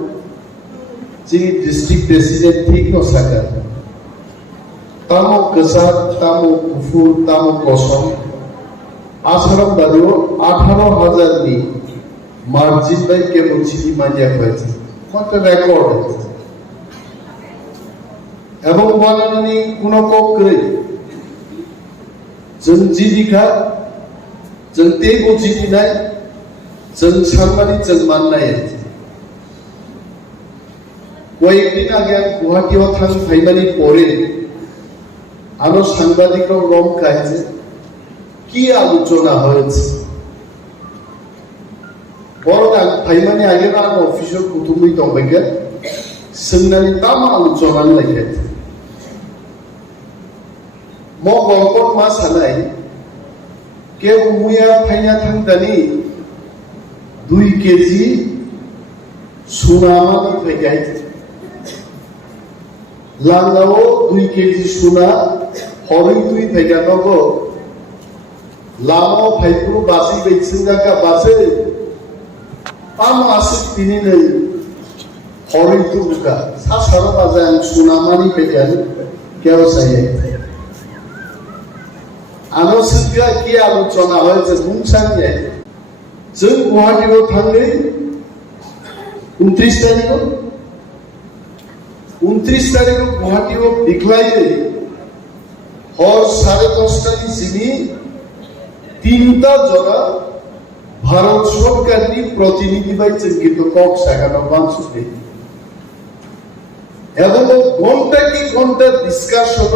Singing district president take no second. Tamo Kasar, Tamo Kufur, Tamo Kosam, Asaram Baru, 18,000 ni margin by Kemuchi Mania Pati. What a record! এবং বানানি কোন করে जों जिदिखा जों तेगो जिदिनाय जों सानमानि जों माननाय কয়েকদিন আগে গুয়াহাটিও থাং ফাইমানি পরে আরো সাংবাদিকরা রং খাইছে কি আলোচনা হয়েছে বড় ফাইমানি আগে না অফিসিয়াল কুতুবই দংবাইগা सोंनानै मा आलोचना लायखै म गंकन मा सानाय के मुया फाइना थांदानि 2 केजि सुनामानि फैगाय लांगाव 2 केजि सुना हरै 2 फैगानावबो लामाव फाइपुरु बासि बैसिंगाका बासै पाम आसिक दिनै हरै तुका सा सारा बाजान सुनामानि फैगाय केव साये आनो सिगा कि आलोचना हयছে बुंसांगे जों गुवाहाटीआव थांनो 29 तारिखआव गुवाहाटीआव बिख्लायो हर 10:30 सिनि 3টা जरा भारत सरकारनि प्रतिनिधि बाय जों किन्तु কক সাগানো বাংসুতে এবং ঘন্টা কি ঘন্টা ডিসকাশন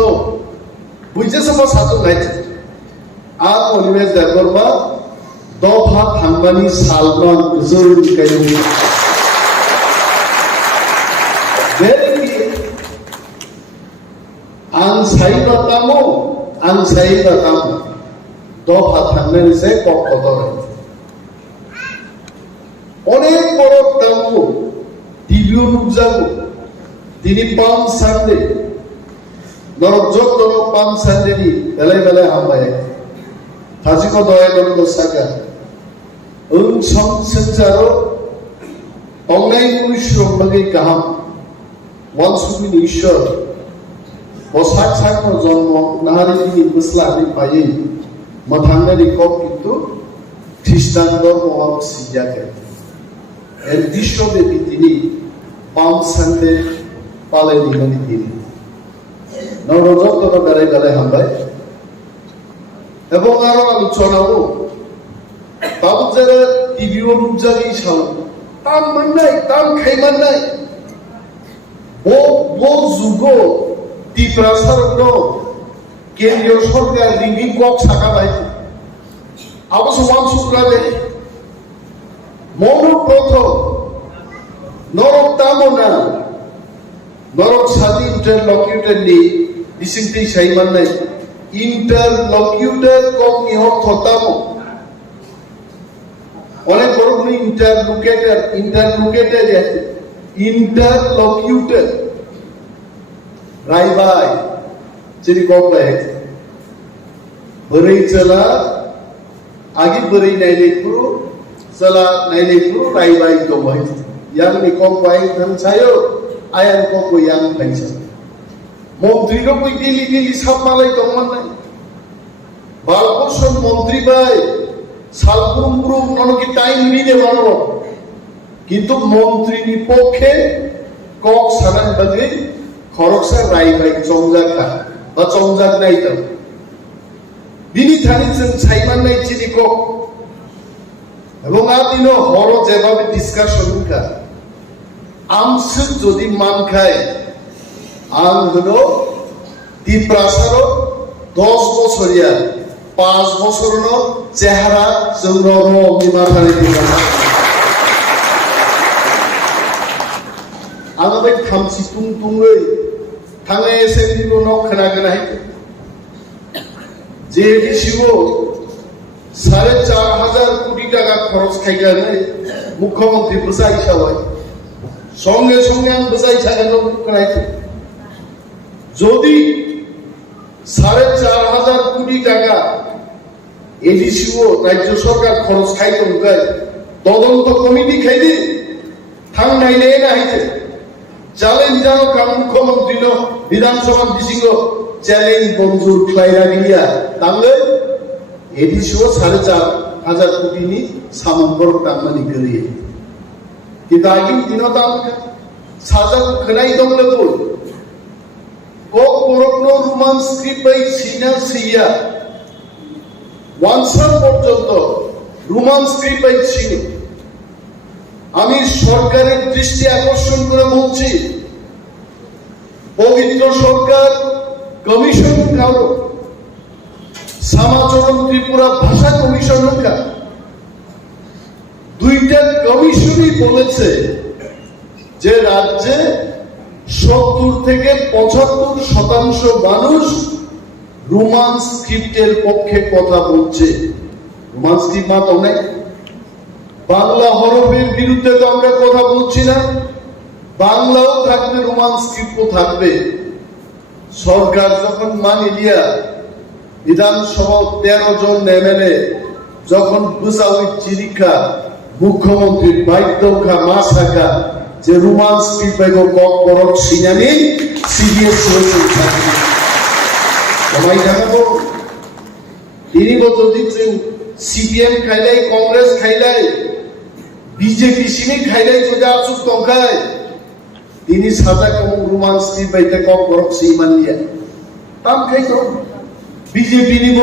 বুঝেছ বা সাথে নাইছে আর অনিমেষ দেববর্মা দফা থাংবানি সালমান জরুরি কাইনি very আন সাইবাতামো দফা থাংনানি সে কক কদরে অনেক বড় দামো টিভিও নুকজাগো তিনি পাম সানডে নরজত পাম সানডে নি বেলায় বেলায় হামবায় थाजिको दयानन्द सागा ओं संसारो अंगाई पुरुषरं बागै गाहाम वानसुनि ईश्वर बसाक साकनो जन्म नाहारिनि बोस्लानि पायै मथांनानि कप किन्तु ख्रिस्टान धर्मआव सिजाखै एन विश्वव्यापी तिनि पाम सानडे पालयनायनि दिन नरजत बेलाय बेलाय हामबाय এবং আরো আলোচনাও তাও যারা টিভিও রূপজাগি সাল তাম মাননাই তাম খাইমাননাই ও যুগ টিপ্রাসারগ্ন কেন্দ্রীয় সরকার লিঙ্গি কক সাকাবাই অবশ্য ওয়ানসুক্রাদে মৌন প্রথম নরক তামনা নরক সাদি ইন্টারলকিউটার নি বিসিংটি সাইমাননাই interlocutor kok ni ortho tamo অনেক বড় কোন interlocutor আছে interlocutor রাইবাই যিনি কম আছে বরেই চলা আগে বরেই নাইলে পুরো চলা নাইলে পুরো রাইবাই তো ভাই yang ni kok পাই ধান ছায়ো আয়ান কক yang পাইছে মন্ত্রীরও কই দিলি সামমালাই দমন নাই বালকোষণ মন্ত্রী ভাই সালপুরুম ননকি টাইম নিদে মানো কিন্তু মন্ত্রীনি পক্ষে কক সানান বাগে খরকসা রাই ভাই চংজাকা বা চংজাক নাই তো বিনি থানি जों সাইমান নাই চিনি কক এবং আদিন হর যেভাবে ডিসকাশন কা আমসুক যদি মান খায় আং হলো টিপ্রাসার 10 বছরিয়া 5 বছরন চেহারা জৌরব বিমারহারি দিবা আমাদের খামসি তুংতুংই থাঙে এসেন্দিনো ন খনা গনাই যে এডিসিও 4,500 কোটি টাকা খরচ খাইকানে মুখ্যমন্ত্রী বুঝাই সবাই সঙ্গে সঙ্গে আমি বুঝাই ছাড়ানো করাইতে যদি 4,500 কোটি টাকা এডিসিও রাজ্য সরকার খরচ খাইতো তদন্ত কমিটি খাইলে থাং নাইলে না হইতে চ্যালেঞ্জ জানো কাম মুখ্যমন্ত্রী বিধানসভা দিছিল চ্যালেঞ্জ মঞ্জুর খাইরা গিয়া তাহলে এডিসিও 4,500 কোটি নি সামন্তর টাঙ্গানি করিয়ে কিন্তু আগের দিনও দাম সাজা খনাই দমলে বল কক পরকনো রোমান স্ক্রিপ্ট সিনা সিয়া ওয়ানসার পর্যন্ত রোমান স্ক্রিপ্ট ছিল আমি সরকারের দৃষ্টি আকর্ষণ করে বলছি পবিত্র সরকার কমিশন কারো শ্যামাচরণ ত্রিপুরা ভাষা কমিশন দুইটা কমিশনই বলেছে যে রাজ্যে 70 থেকে 75% মানুষ রোমান স্ক্রিপ্টের পক্ষে কথা বলছে রোমান স্ক্রিপ্ট মাত অনেক বাংলা হরফের বিরুদ্ধে তো আমরা কথা বলছি না বাংলাও থাকবে রোমান স্ক্রিপ্টও থাকবে সরকার যখন মানে দিয়া বিধানসভা 13 জন এমএলএ যখন বুঝাউই চিরিকা মুখ্যমন্ত্রীর বাধ্যখা মাস থাকা যে রোমান স্ক্রিপ্ট কক করক সিনানি সিরিয়াস হয়েছে সবাই জানাবো তিনি বছর দিচ্ছেন সিপিএম খাইলাই কংগ্রেস খাইলাই বিজেপি সিনে খাইলাই যদি আসুক টঙ্কায় তিনি সাজা কম রোমান স্ক্রিপ্ট বাইতে কক করক সিমান নিয়ে তাম খাই তো বিজেপি নিব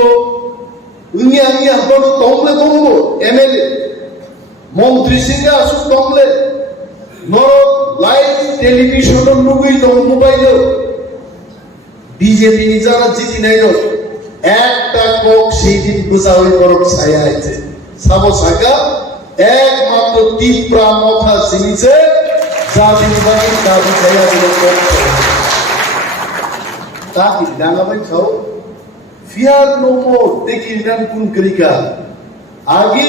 উনি আমি আপনার তমলে কমবো এমএলএ মন্ত্রী সিংহে আসুক তমলে নর লাইভ টেলিভিশনের লুগুই তো মোবাইল বিজেপি যারা জিতি নাই একটা কক সেই দিন বোঝা হয়ে করক ছায়া আছে সাবো সাকা একমাত্র তীব্রা মথা সিনিছে জাতির বাড়ি দাবি ছায়া দিল তা কি ডাঙাবাই খাও ফিয়ার নো মোর দেখি নাম কোন করিকা আগে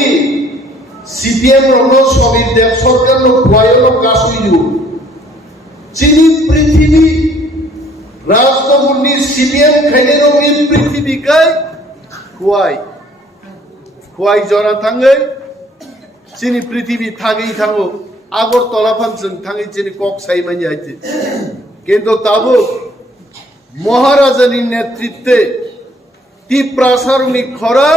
সিপিএম রণ সবির দেব সরকার লোক ভয়ের কাশুইলু চিনি পৃথিবী রাজনগরী সিপিএম খাইলে রঙের পৃথিবী কাই খুয়াই খুয়াই জরা থাঙ্গে চিনি পৃথিবী থাকেই থাঙ্গো আগরতলা ফাংশন থাঙ্গে চিনি কক সাইমানি আইছে কিন্তু তাবো মহারাজানির নেতৃত্বে তীব্রাসারণী খরা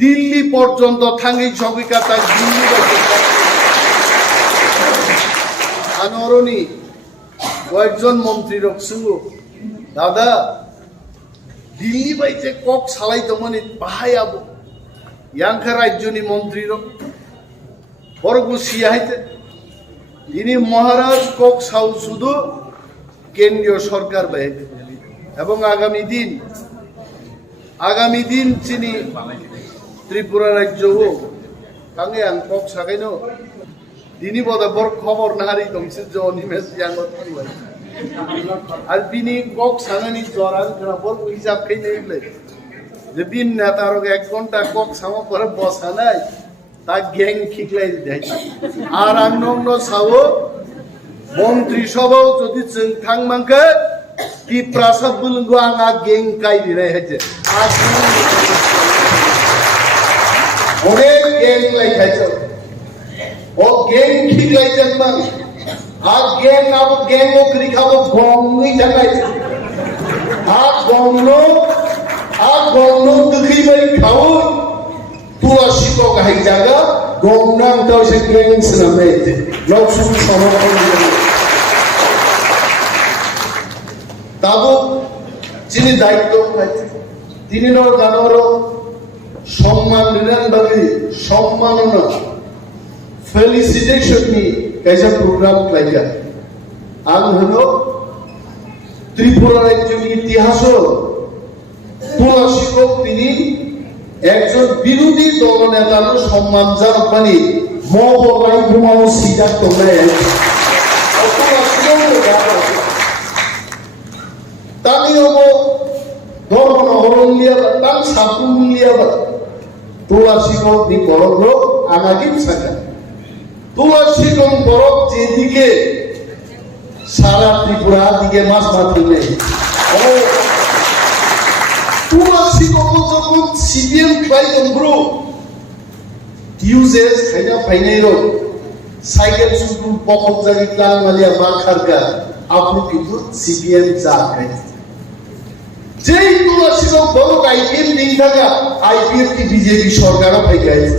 দিল্লি পর্যন্ত থাঙ্গি ছবিকা তার দিল্লি আনরণী কয়েকজন মন্ত্রী রকসুঙ্গ দাদা দিল্লি বাইতে কক সালাই তো মানে বাহাই আবো ইয়াংখা রাজ্যনি মন্ত্রী বরগু সিয়াইতে তিনি মহারাজ কক সাউ শুধু কেন্দ্রীয় সরকার বাইতে এবং আগামী দিন চিনি ত্রিপুরা রাজ্য হোক তাঙ্গে আং কক সাকাইন দিনী বদাবর খবর নাহারি দংসে জনিমেস ইয়াঙ্গত আর বিনি কক সানানি জরান খবর হিসাব খাই নেইলে যে দিন নেতার 1 ঘন্টা কক সামো করে বসা নাই তা গ্যাং খিকলাই দেয় আর অন্য সাও মন্ত্রী সভাও যদি থাং মাংকে কি প্রাসাদ বুলঙ্গো আঙা গ্যাং কাই দিরে হচ্ছে আর অনেক গ্যাং লাই খাইছে ও গ্যাং খিকলাই জানমান আর গ্যাং আবো গ্যাং ও ক্রিখাবো গংই জানাইছে আর গংন দুখি বাই খাও তুলাসী তো গাই জায়গা গংনাম তাও সে গ্যাং নামে লক্ষ্য সমর্থন তাবো যিনি দায়িত্ব তিনি গানোর সম্মান নিরানভাবে সম্মাননা ফেলিসিটেশন নি कैसा प्रोग्राम लाइका आग हलो ত্রিপুরা রাজ্যের ইতিহাস তুলাসীকক তিনি একজন বিরোধী দল নেতার সম্মান জানানি মহলাই ঘুমাও সিদ্ধান্ত নেয় তানি হবো ধর্ম হরণ লিয়া satu miliar Tular Sigong di Borok Anagin Saka Tular Sigong Borok যেদিকে সারা ত্রিপুরা দিকে মাছ মারতে নেই Tular Sigong যখন সিবিএম ক্লাইজন গ্রুপ ইউজেস খাইনা ফাইনাইরো সাইকেল শুধু পকম জাগি প্লান মালিয়া মা খারকা আপনি কিন্তু সিবিএম যা খাই যেই তুলার ছিল বড় আইপিএল দিন থাকা আইপিএল কি বিজেপি সরকারও পাই গাইছে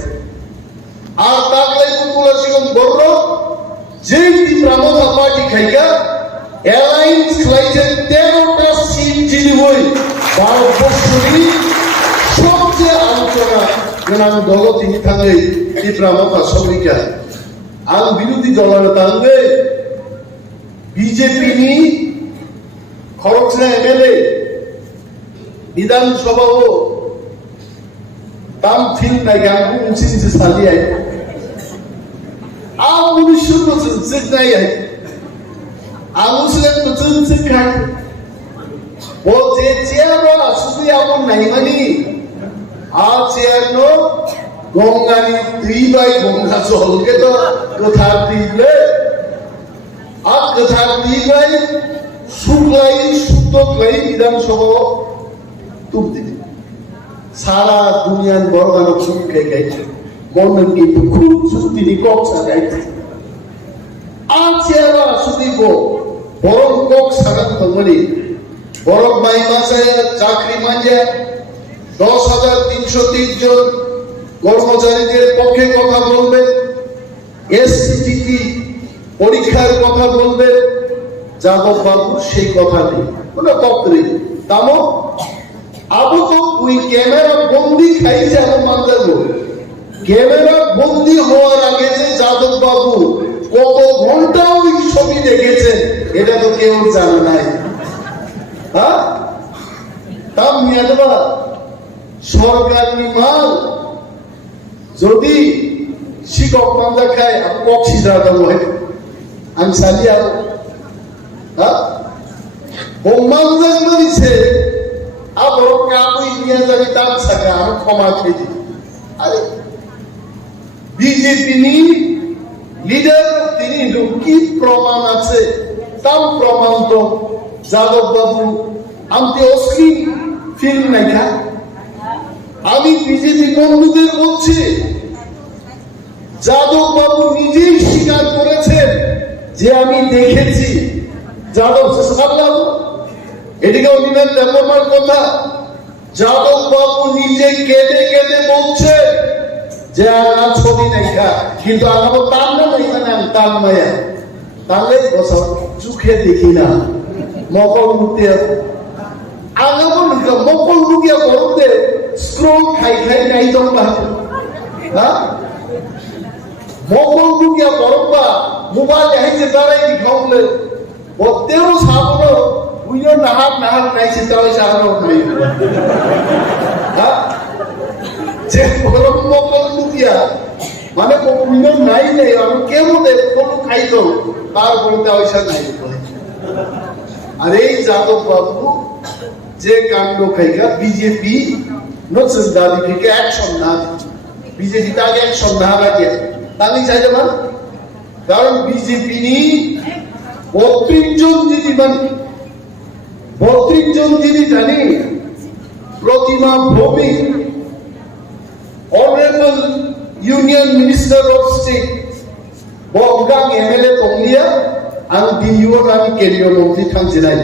আর তার লাইক তুলার ছিল বড় যেই ত্রিপুরা পার্টি খাইকা এলায়েন্স খাইছে 13টা সিট জিনি হই ভারতবর্ষের সবচেয়ে আলোচনা যেন দল তিনি থাকলে ত্রিপুরা সবরিকা আর বিরোধী দলের তাহলে বিজেপি নি খরচনা এমএলএ বিধানসভাও দাম ঠিক নাই গান উচিত সালি আই আর মনুষ্য বছর চেক নাই আই আলুসলেন বছর চেক খাই ও যে চেয়ার আসুদি আপন নাই মানে আর চেয়ার নো গঙ্গানি দুই বাই গঙ্গা চলকে তো কথা দিলে আর কথা দিলে শুক্লাই শুদ্ধ ক্লাই বিধানসভা তুপ দিবে সারা দুনিয়ার বড় মানব সুখে গাইছে মনের কি খুব সুস্তি কক্সা গাইছে আর চেয়ারা সুদিব বরং কক সাগান তমনি বরং মাই মাসে চাকরি মাঝে 10,303 জন কর্মচারীদের পক্ষে কথা বলবে এসসিটি পরীক্ষার কথা বলবে যাদব বাবু সেই কথা নেই কোনো পক্ষে তামো আবু তো ওই ক্যামেরা বন্দি খাইছে এমন মানতে ক্যামেরা বন্দি হওয়ার আগে যে যাদব বাবু কত ঘন্টা ওই ছবি দেখেছে এটা তো কেউ জানে নাই হ্যাঁ তাম নিয়ে দেবা সরকারি মাল যদি শিক্ষক মান্দা খায় অক্সিজেন দেবো আমি সালি আর বোমান্দান দিছে আবার কাবুই নিয়ে যাবি তার সাথে আমি ক্ষমা খেয়ে দিই আরে বিজেপি নি লিডার তিনি কি প্রমাণ আছে তাও প্রমাণ তো যাদব বাবু আমি অস্কি ফিল্ম দেখা আমি বিজেপি বন্ধুদের বলছি যাদব বাবু নিজেই স্বীকার করেছেন যে আমি দেখেছি যাদব সাল্লাম এদিকে অনিমেষ দেববর্মার কথা যাদব বাবু নিজে কেঁদে কেঁদে বলছে যে আমার ছবি দেখা কিন্তু আমার তার না নেই মানে আমি তার মায়া তাহলে বছর চোখে দেখি না মকল মুক্তি আগামন মকল মুখিয়া বলতে স্ক্রোল খাই খাই নাই তো হ্যাঁ মকল মুখিয়া বরম্বা মোবাইল দেখাইছে তারাই খাওলে বলতেও সাবলো বুঝো নাহার নাহার নাইছে তারাই সাহানো নাই হ্যাঁ যে বরম মকল মুখিয়া মানে বুঝো নাই নেই আমি কেমন কোনো খাইতো তার বলতে পয়সা নাই আর এই যাদব বাবু যে কাণ্ড খাইকা বিজেপি নতুন দাবি থেকে অ্যাকশন না বিজেপি তাকে অ্যাকশন না রাখে তাহলে চাই যেমন কারণ বিজেপি নি 32 জন দিদি মানে 32 জন দিদি জানি Pratima Bhowmik honourable union minister of state বগাং এমএলএ তংলিয়া আমি দিনিও আমি কেন্দ্রীয় মন্ত্রী থাকছে নাই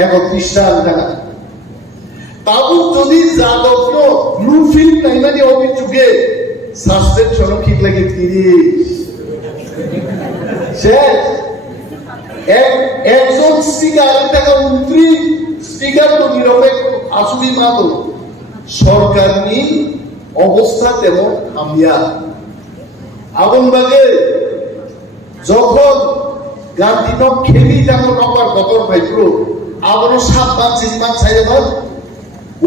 31টা টাকা তাবু যদি যাদব ব্লু ফিল্ম নাই মানে অভিযোগে সাসপেন্ড সরক্ষিত লাগে 30 শেষ একজন স্পিকার টাকা 29 স্পিকার তো নিরপেক্ষ আসুবি মাতো সরকার নি অবস্থা তেমন হামিয়া আগুনবাগে যখন গান্ধীনক খেলি যেমন আমার গতর ভাইপ্রো আবারও 7 মান ছাইরে ধর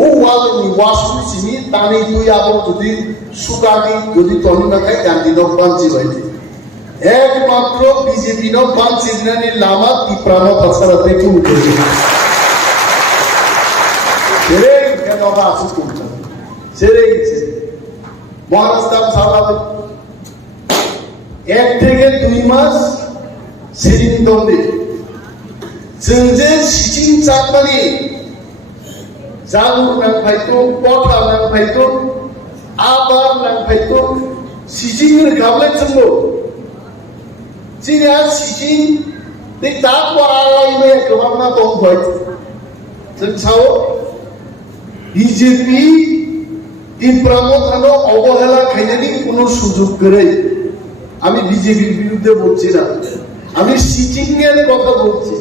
ও ওয়ালনি ওয়াসু চিনি তানি তুই আবার যদি সুকানি যদি তনি না খাই গান্ধীনক বাঞ্চি হইছে একমাত্র বিজেপি নক বাঞ্চি নানি লামা ত্রিপুরা ভাষাতে কি উঠেছে এর কেন আসু করতে ছেড়ে গেছে মহারাষ্ট্র স্বাভাবিক 1 থেকে 2 মাস সিটিং দণ্ডে जों जे सिटिं चाकमानि जामुर नांफायतो कथा नांफायतो आबाद नांफायतो सिटिं गाबले जोंबो जिनिया सिटिं दै ताकवा आलायनो गोबांना दंबाय जों साव বিজেপি তীব্রমথানো অবহেলা খাইনানি কোনো সুযোগ করে আমি বিজেপির বিরুদ্ধে বলছি না আমি সিটিং এর কথা বলছি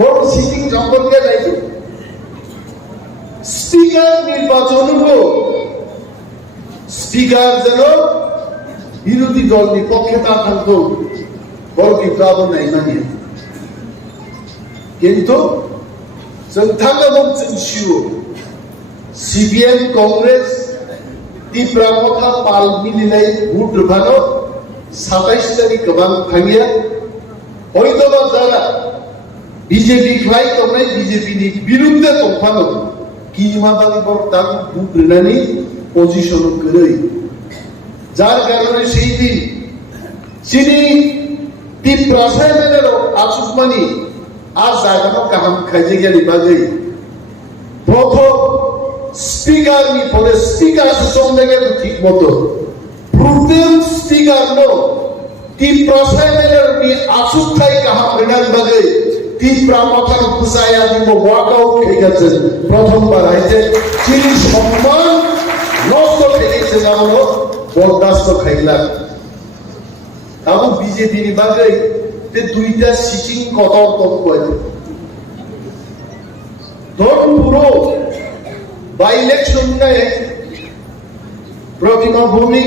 বড় সিটিং সম্পর্কে যাইতো স্পিকার নির্বাচন স্পিকার যেন বিরোধী দল বিপক্ষে তা থাকতো বড় বিপ্লব নাই মানিয়ে কিন্তু जों थांगाबों जों शिव CPM कांग्रेस তীব্রমথা পাল মিলিনাय ভোট রূপানো 27 তারিখ गोबां थांगिया হয়তোবা যারা বিজেপি খাই তবে বিজেপিनि বিরুদ্ধে তফানো কিমাবানি বর্তান বুদ্রনানি পজিশন করে যার কারণে সেই দিন চিনি তীব্রসায়নের আচুকমানি আর জায়গানো কাহাম খাইজে গেলি বাগৈ প্রথম স্পিকার নি পরে স্পিকার সঙ্গে গেল ঠিক মতো প্রথম স্পিকার নো তীব্রসায়নের নি আচুক খাই কাহাম রেনান বাগৈ তীব্রমথার পুসায়া দিব ওয়াকআউট হয়ে গেছে প্রথমবার আইছে চিনি সম্মান নষ্ট হয়ে গেছে জানো বরদাস্ত খাইলা তাও বিজেপি নি বাগৈ তে দুইটা সিটিং কতর কম করে ধরুন পুরো বাই ইলেকশন নাই প্রতিমা ভূমি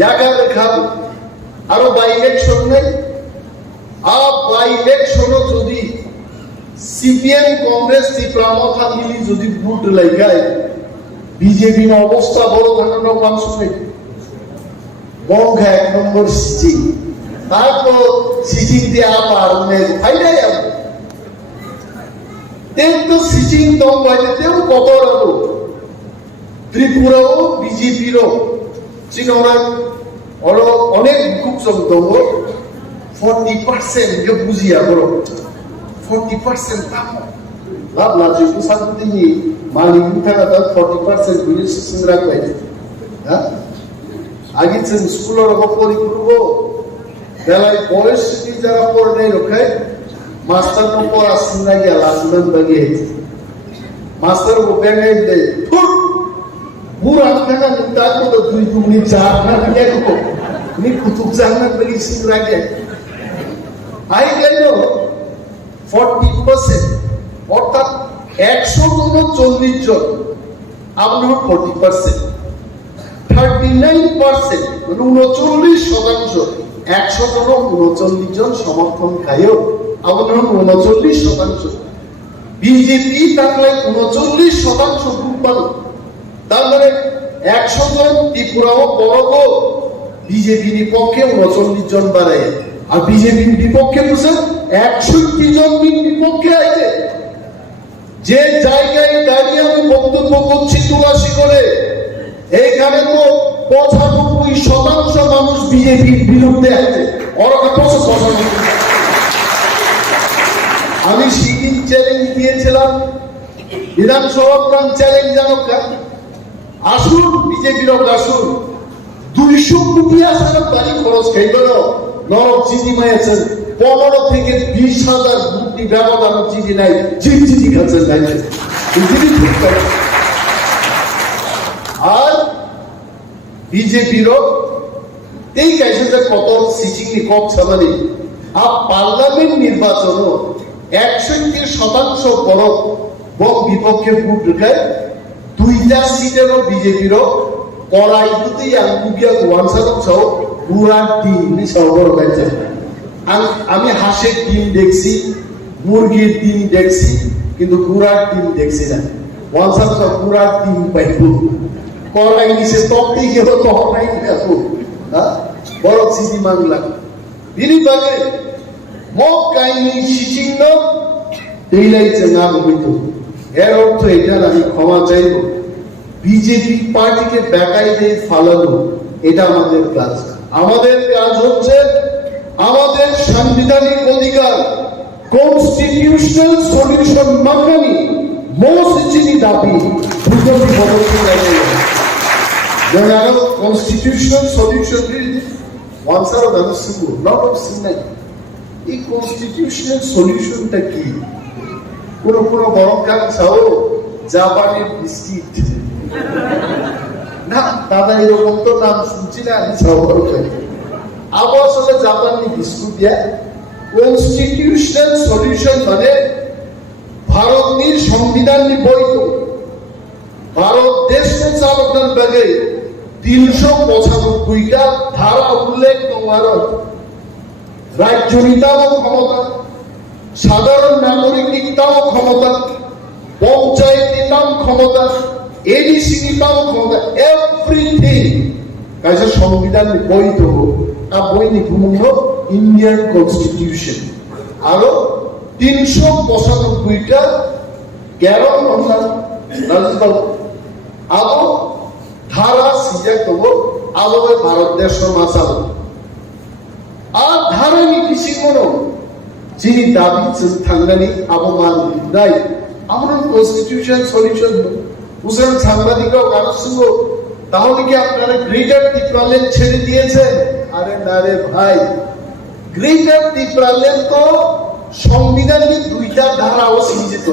জায়গা রেখা আরো বাই ইলেকশন নাই বাই ইলেকশন যদি সিপিএম কংগ্রেস তীব্রমথা মিলি যদি ভোট লাগায় বিজেপির অবস্থা বড় ধরনের মানুষ নেই বঙ্গা 1 নম্বর সিটিং তারপর সিটিং দিয়ে আবার ফাইনাই তেতো সিটিং দম বাইতেও কত রাখো ত্রিপুরাও বিজেপিরও চিনরা অনেক গ্রুপ দম 40% কে বুঝিয়া বড় 40% দাম লাভ লাজি শান্তি মালিক থাকা তার 40% বুঝে সিংরা কই হ্যাঁ আগে স্কুলের উপরই করব বেলায় বয়স যারা পড়ে রখায় মাস্টার উপর আসিনা গিয়া লাসমান বাগিয়ে মাস্টার উপর দে বুড়া থাকা তার মতো 2 4 না দেখো নি কুতুব জাহান বাগি সিংরা গে আই গেল 40% অর্থাৎ 140 জন আমরা 40% 39% মানে 39% 100 জন 39 জন সমর্থন খায়ও আমাদের 39% বিজেপি থাকলে 39% গ্রুপ পালো তার মানে 100 জন ত্রিপুরাও বড় বিজেপির বিপক্ষে 39 জন বাড়ায় আর বিজেপির বিপক্ষে বুঝেন 61 জন বিপক্ষে আছে যে জায়গায় দাঁড়িয়ে আমি বক্তব্য করছি তুলাসী করে এইখানে তো 95% মানুষ বিজেপির বিরুদ্ধে আছে ওরা আমি সিকিম চ্যালেঞ্জ দিয়েছিলাম বিধানসভা চ্যালেঞ্জ জানো আসুন বিজেপির আসুন 200 কোটি আসার বাড়ি খরচ খাইল নরক চিনি মাইছেন 15 থেকে 20,000 কোটি ব্যবধান চিনি নাই চিনি খাচ্ছেন আর বিজেপিরও এই কাছে যে কত সিটিং কম ছাড়ানি আর পার্লামেন্ট নির্বাচন 61% বড় বক বিপক্ষে ভোট রেখায় 2টা সিটেরও বিজেপিরও কড়াইতে আঙ্গুবিয়া ওয়ানসাদক সহ পুরার টিম সহবর হয়েছে আমি হাঁসের টিম দেখছি মুরগির টিম দেখছি কিন্তু পুরার টিম দেখছি না ওয়ানসাদক পুরার টিম পাইব কড়াই নিচে তপতেই গেল তখন নাই বড় সিটি মাংলা বিনিবাগে মক কাহিনী শিচিন্ন এইলাইছে না বলিত এর অর্থ এটা আমি ক্ষমা চাইব বিজেপি পার্টিকে বেকাই দিয়ে ফালানো, এটা আমাদের কাজ। আমাদের কাজ হচ্ছে আমাদের সাংবিধানিক অধিকার কনস্টিটিউশনাল সলিউশন মাঙ্গানি মৌসিচিনি দাবি দুটোটি বদলতে যাবে। যেন constitutional solution ওয়ানসার দানো Sindhu lot of সিঙ্গাই। এই কনস্টিটিউশনাল সলিউশনটা কি? কোন কোন গরম কাল চাও জাপানের বিস্কিট না দাদা, এরকম তো নাম শুনছি না আমি চাও আবার আসলে জাপানি বিস্কুট দিয়া কনস্টিটিউশনাল সলিউশন মানে ভারতের সংবিধান বৈধ ভারত দেশকে চালকের ব্যাগে 395টা ধারা উল্লেখ তোমার রাজ্য নিতাম ক্ষমতা, সাধারণ নাগরিক নিতাম ক্ষমতা, পঞ্চায়েত নিতাম ক্ষমতা, এডিসি নিতাম ক্ষমতা, এভরিথিং কাজে সংবিধান বৈধ আর বৈধ ভূমন্য ইন্ডিয়ান কনস্টিটিউশন। আরো 395টা কেরল রাজদল আলো ধারা সিজে দেবো আলো ভারত দেশ মাসাল আর ধারা নীতি মনো যিনি দাবি থাঙ্গানি আবমান নাই আমরা কনস্টিটিউশন সলিউশন বুঝলেন। সাংবাদিকরাও কারো সঙ্গে তাহলে কি আপনারা গ্রেটার ত্রিপুরাল্যান্ড ছেড়ে দিয়েছেন? আরে না রে ভাই, গ্রেটার ত্রিপুরাল্যান্ড তো সংবিধানের 2টা ধারাও সিঞ্জিত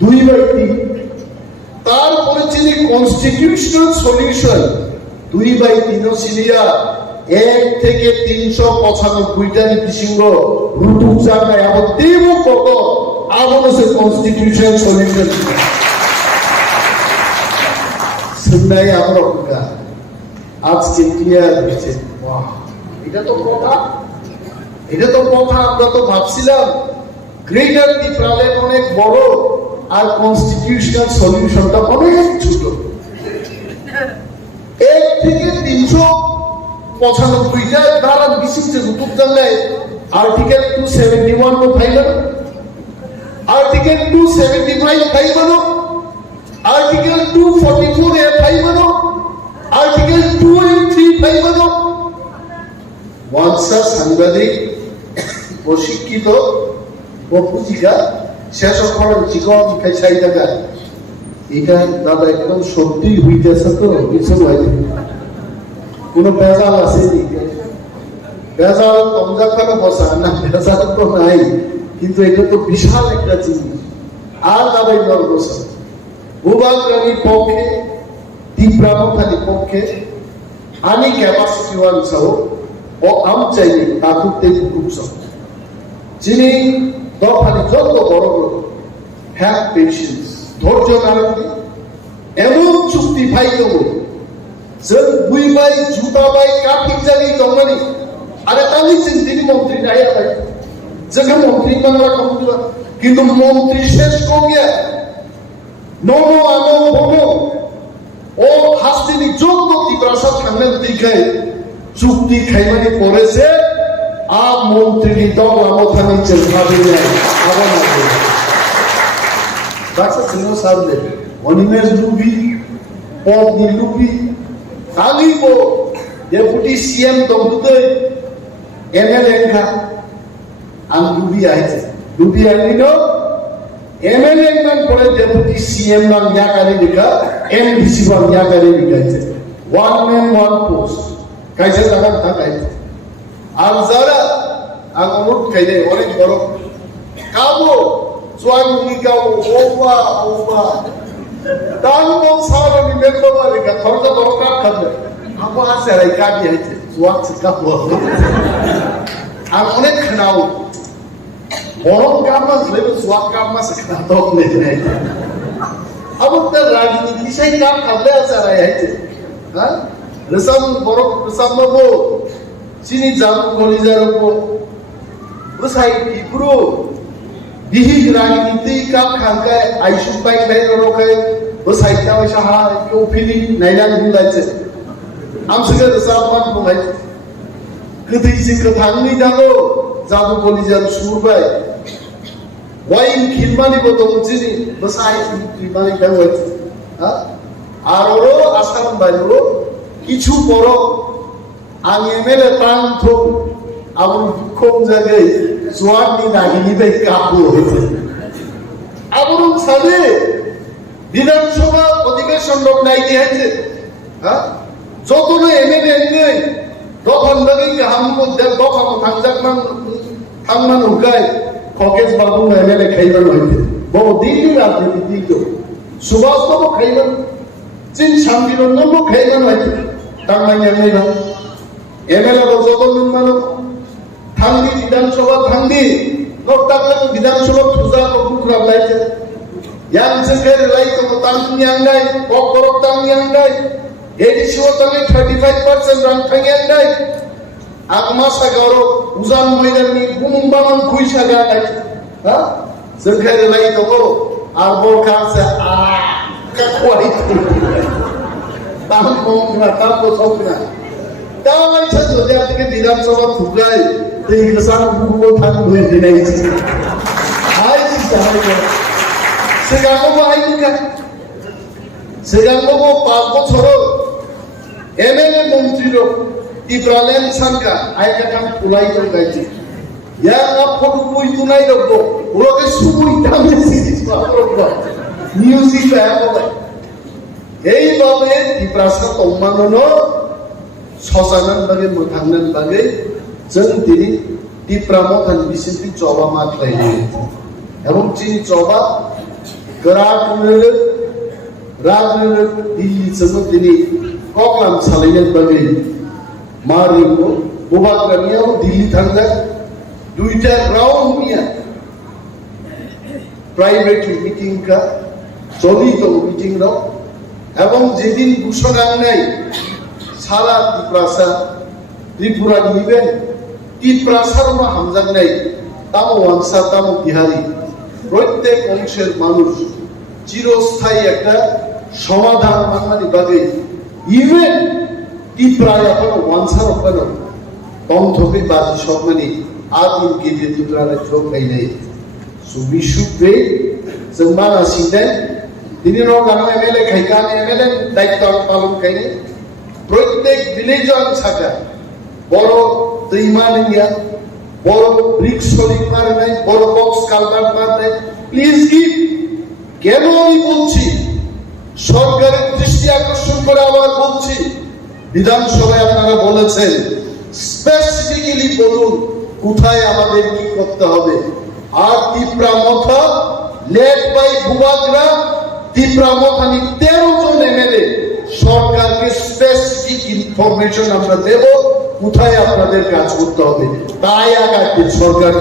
2/3। তারপরে যিনি কনস্টিটিউশনাল সলিউশন 2/3 সিলিয়া 1 থেকে 395টা নীতিসিংহ রুটু জায়গায় আবার দেব কত আবার সে কনস্টিটিউশন সলিউশন শুনলাই আমরা আজকে ক্লিয়ার হয়েছে। এটা তো কথা, এটা তো কথা। আমরা তো ভাবছিলাম গ্রেটার ত্রিপুরাল্যান্ড অনেক বড় আর কনস্টিটিউশনাল সলিউশনটা অনেক ছোট। 1 থেকে 395টা ধারা বিশিষ্ট রূপ জানলায় article 271 no file, article 275 file, article 244 A file, article 283 file. ওয়ানসা সাংবাদিক প্রশিক্ষিত বপুজিকা শেষ করার জীবন খাই টাকা এটা দাদা একদম সত্যি হইতেছে তো কিছু হয় কোন বেজাল আছে বেজাল তমজা করে বসা না, বেজাল তো নাই, কিন্তু এটা তো বিশাল একটা জিনিস। আর দাদা এবার বসা ভূভাগ রানীর পক্ষে তীব্রামখালির পক্ষে আমি ক্যাপাসিটি ওয়ান সহ ও আম চাইনি তাকুতে খুব সহ যিনি দফানি যত বড় বড় হ্যাভ পেশেন্স ধৈর্য নারী এমন চুক্তি ভাই দেব जों बुइबाय जुताबाय काफिक जानि दंमानि आरो तानि जों दिनै मन्त्रि नाया बाय जोंहा मन्त्रि मानला खालामदों কিন্তু মন্ত্রী শেষ করিয়া ননো আনো বনো ও হাস্তিনি যত তীব্রাসা থাকলেন দিখাই চুক্তি খাইমানি পড়েছে আর মন্ত্রী দল আমথানি চেষ্টাবে নাই আবার না বাচ্চা ছিল সামনে অনিমেষ লুবি পদ্মি লুবি কালিবো ডেপুটি সিএম দম্পুতে এমএলএ কা আম লুবি আইছে লুবি আইলো এমএলএ মান পরে ডেপুটি সিএম নাম ইয়াকারে লিখা এমডিসি নাম ইয়াকারে লিখাইছে ওয়ান ম্যান ওয়ান পোস্ট কাইছে জায়গা থাকাইছে আর যারা আগমত খাইলে অনেক বড় কাবো সোয়াঙ্গি কাবো ওবা ওবা তারপর সারানি মেম্বার লেখা খরচা দরকার খাবে আপা আছে রাই কাবি হইছে সোয়াক কাবো আর অনেক খানাও বড় কামনা লেবে সোয়াক কামনা শিখা তো নেই নাই আবার তার রাজনীতি সেই কাম খাবে আছে রাই হইছে হ্যাঁ রেসাম বড় রেসাম বাবু চিনি জাম কলিজার উপর বসাই ইব্রো বিহি রাজনীতি কাম খাঙ্কায় আইসু বাইক নাই রোকায় বসাই তাও সাহা কেউ ফিলি নাইলান বুলাইছে আমসুকে রেসামান বুলাইছে কদি জিক্র থাংনি জানো জাদু কলিজার সুরবাই ওয়াইন খিলমানি বদম চিনি বসাই খিলমানি খাওয়াইছে হ্যাঁ আরো আসাম বাইরেও কিছু বড় আং এমএলএ প্রান্ত আবার কম জায়গায় জোয়ারনি নাগিনি বাই কাপু হয়েছে আবরণ সাথে বিধানসভা অধিবেশন লোক নাই দিয়েছে হ্যাঁ যতটা এমএলএ নেই দফান বাকি হামকো দফা থাকমান হুকায় ককেশ বাবু এমএলএ খাইবান হইতে বহু দিল্লি রাজনীতি দিত সুভাষ বাবু খাইবান চীন শান্তিরঞ্জন খাইবান হইতে তার মানে এমএলএ যত মানুষ থাঙ্গি বিধানসভা থাঙ্গি বিধানসভা পূজা কুকুরা লাইছে yang sekali lagi kemudian yang dai, korok tang yang dai, jadi semua tangi 35% rang tang yang dai, aku masa garo uzan muda ni bumbangan kuisha gak, ha? Sekali lagi tu arbor kansa kakuari tu, tahu kongna, tahu sokna, tahu macam tu dia tu kita semua tugai, tinggi kesan buku thang duit di negeri sini, hai sih sahaja. Sekarang mau ayo kan? Sekarang mau 5 বছর MLA মন্ত্রীরও টিপ্রালেন সানকা আইকা কাম পুলাই তো গাইছে ইয়া না photo কই তো নাই রব ওকে সুই দামে সিরিজ পারব মিউজিক হবে এই ভাবে টিপ্রাসা তম্মাননো সসানান বাগে মোথাননান বাগে जों দিনি টিপ্রামথান বিসিপি চবা মাত্রাইনি এবং চিন চবা রাজনীতি দিল্লি সময় তিনি ককলাম সালাইনের বাগে মারিও বুবাগ্রামিয়াও দিল্লি থাকলে দুইটা রাউন্ড নিয়ে প্রাইভেট মিটিং কা চলিত মিটিং রাও এবং যেদিন ঘোষণা নেই সারা ত্রিপুরা নিবেন ত্রিপুরাসার হামজাং নেই তামো ওয়াংসা তামো বিহারি প্রত্যেক অংশের মানুষ চিরস্থায়ী একটা সমাধান মানমানি বাগে ইভেন ত্রিপুরায় এখন ওয়ানসার ওখান তন্থকে বাজি সম্মানি আদিম গেজে তুলারে চোখ নেই সুবিশুদ্ধে জমানা সিংদেন তিনি রগানো এমএলএ খাইকান এমএলএ দায়িত্ব পালন খাইনি প্রত্যেক ভিলেজন ছাকা বড় দৈমান ইন্ডিয়া বড় ব্রিক্স সলিং মারে নাই বড় বক্স কালভার্ট মারে নাই প্লিজ গিভ কেন আমি বলছি সরকারের দৃষ্টি আকর্ষণ করে আবার বলছি বিধানসভায় আপনারা বলেছেন স্পেসিফিক্যালি বলুন কোথায় আমাদের কি করতে হবে আর Tripura Motha led by বুবাগ্রা ত্রিপুরামথানি 13 John MLA সরকারকে স্পেসিফিক ইনফরমেশন আমরা দেব কোথায় আপনাদের কাজ করতে হবে তাই আগামী সরকার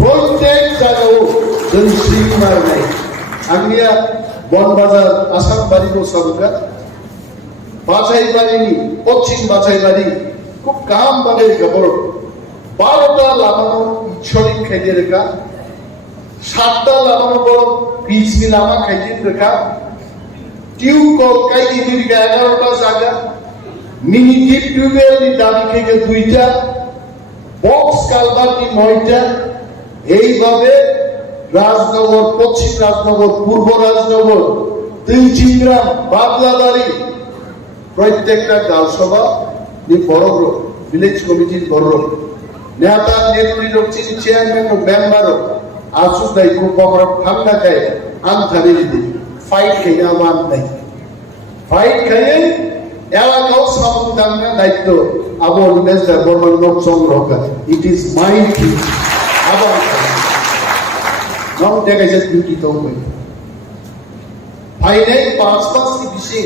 প্রত্যেক জায়গায় জনশ্রীমার নাই আমিয়া বনবাজার আসাম বাড়ি সরকার বাছাই বাড়িনি পশ্চিম বাছাই বাড়ি খুব কাম বাড়ির খবর 12টা লাগানো ইচ্ছরিক খাইতে রেখা 7টা লাগানো বড় পিসমি লামা খাইতে রেখা টিউব কল কাইতে দিকে 11টা জায়গা মিনি ডিপ টিউবওয়েল দাবি থেকে 2টা বক্স কালভার্ট 9টা এইভাবে রাজনগর পশ্চিম রাজনগর পূর্ব রাজনগর তিনচিংগ্রাম বাদলাবাড়ি প্রত্যেকটা গাঁও সভা বড় ভিলেজ কমিটির বড় নেতা নেত্রী রক্ষিত চেয়ারম্যান ও মেম্বার আসু দায়ী খুব বড় ঠান্ডা খায় আম খাবে দিদি ফাইট খেয়ে আমার নাই ফাইট খেয়ে এলাকাও সামনে দায়িত্ব আবার নেতা বর্মান লোক সংগ্রহ করে ইট ইজ মাই থিং আবার নাও দেখা যায় ডিউটি তো হয় ফাইনাল 5 কি বেশি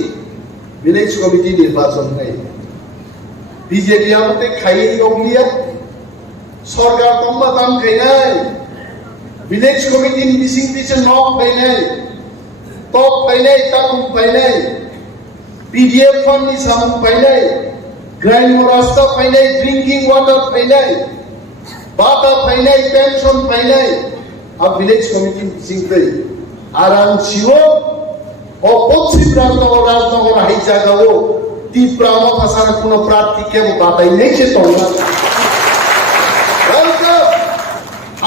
ভিলেজ কমিটি নির্বাচন নাই বিজেপি আমাদের খাইয়ে অগলিয়া সরকার কম্বা দাম খাই নাই ভিলেজ কমিটি মিসিং পিছে নক পাই নাই টপ পাই নাই তাকুম পাই নাই পিডিএফ ফান্ড নি সামু পাই নাই গ্রামীণ রাস্তা পাই নাই ড্রিঙ্কিং ওয়াটার পাই নাই বাতা পাই নাই পেনশন পাই নাই আর ভিলেজ কমিটি মিসিং পাই আরাম ছিল ও পশ্চিম রাজনগর হাই জায়গাও ত্রিপুরামত আসার কোন প্রার্থীকে বাতাই নেই সে তো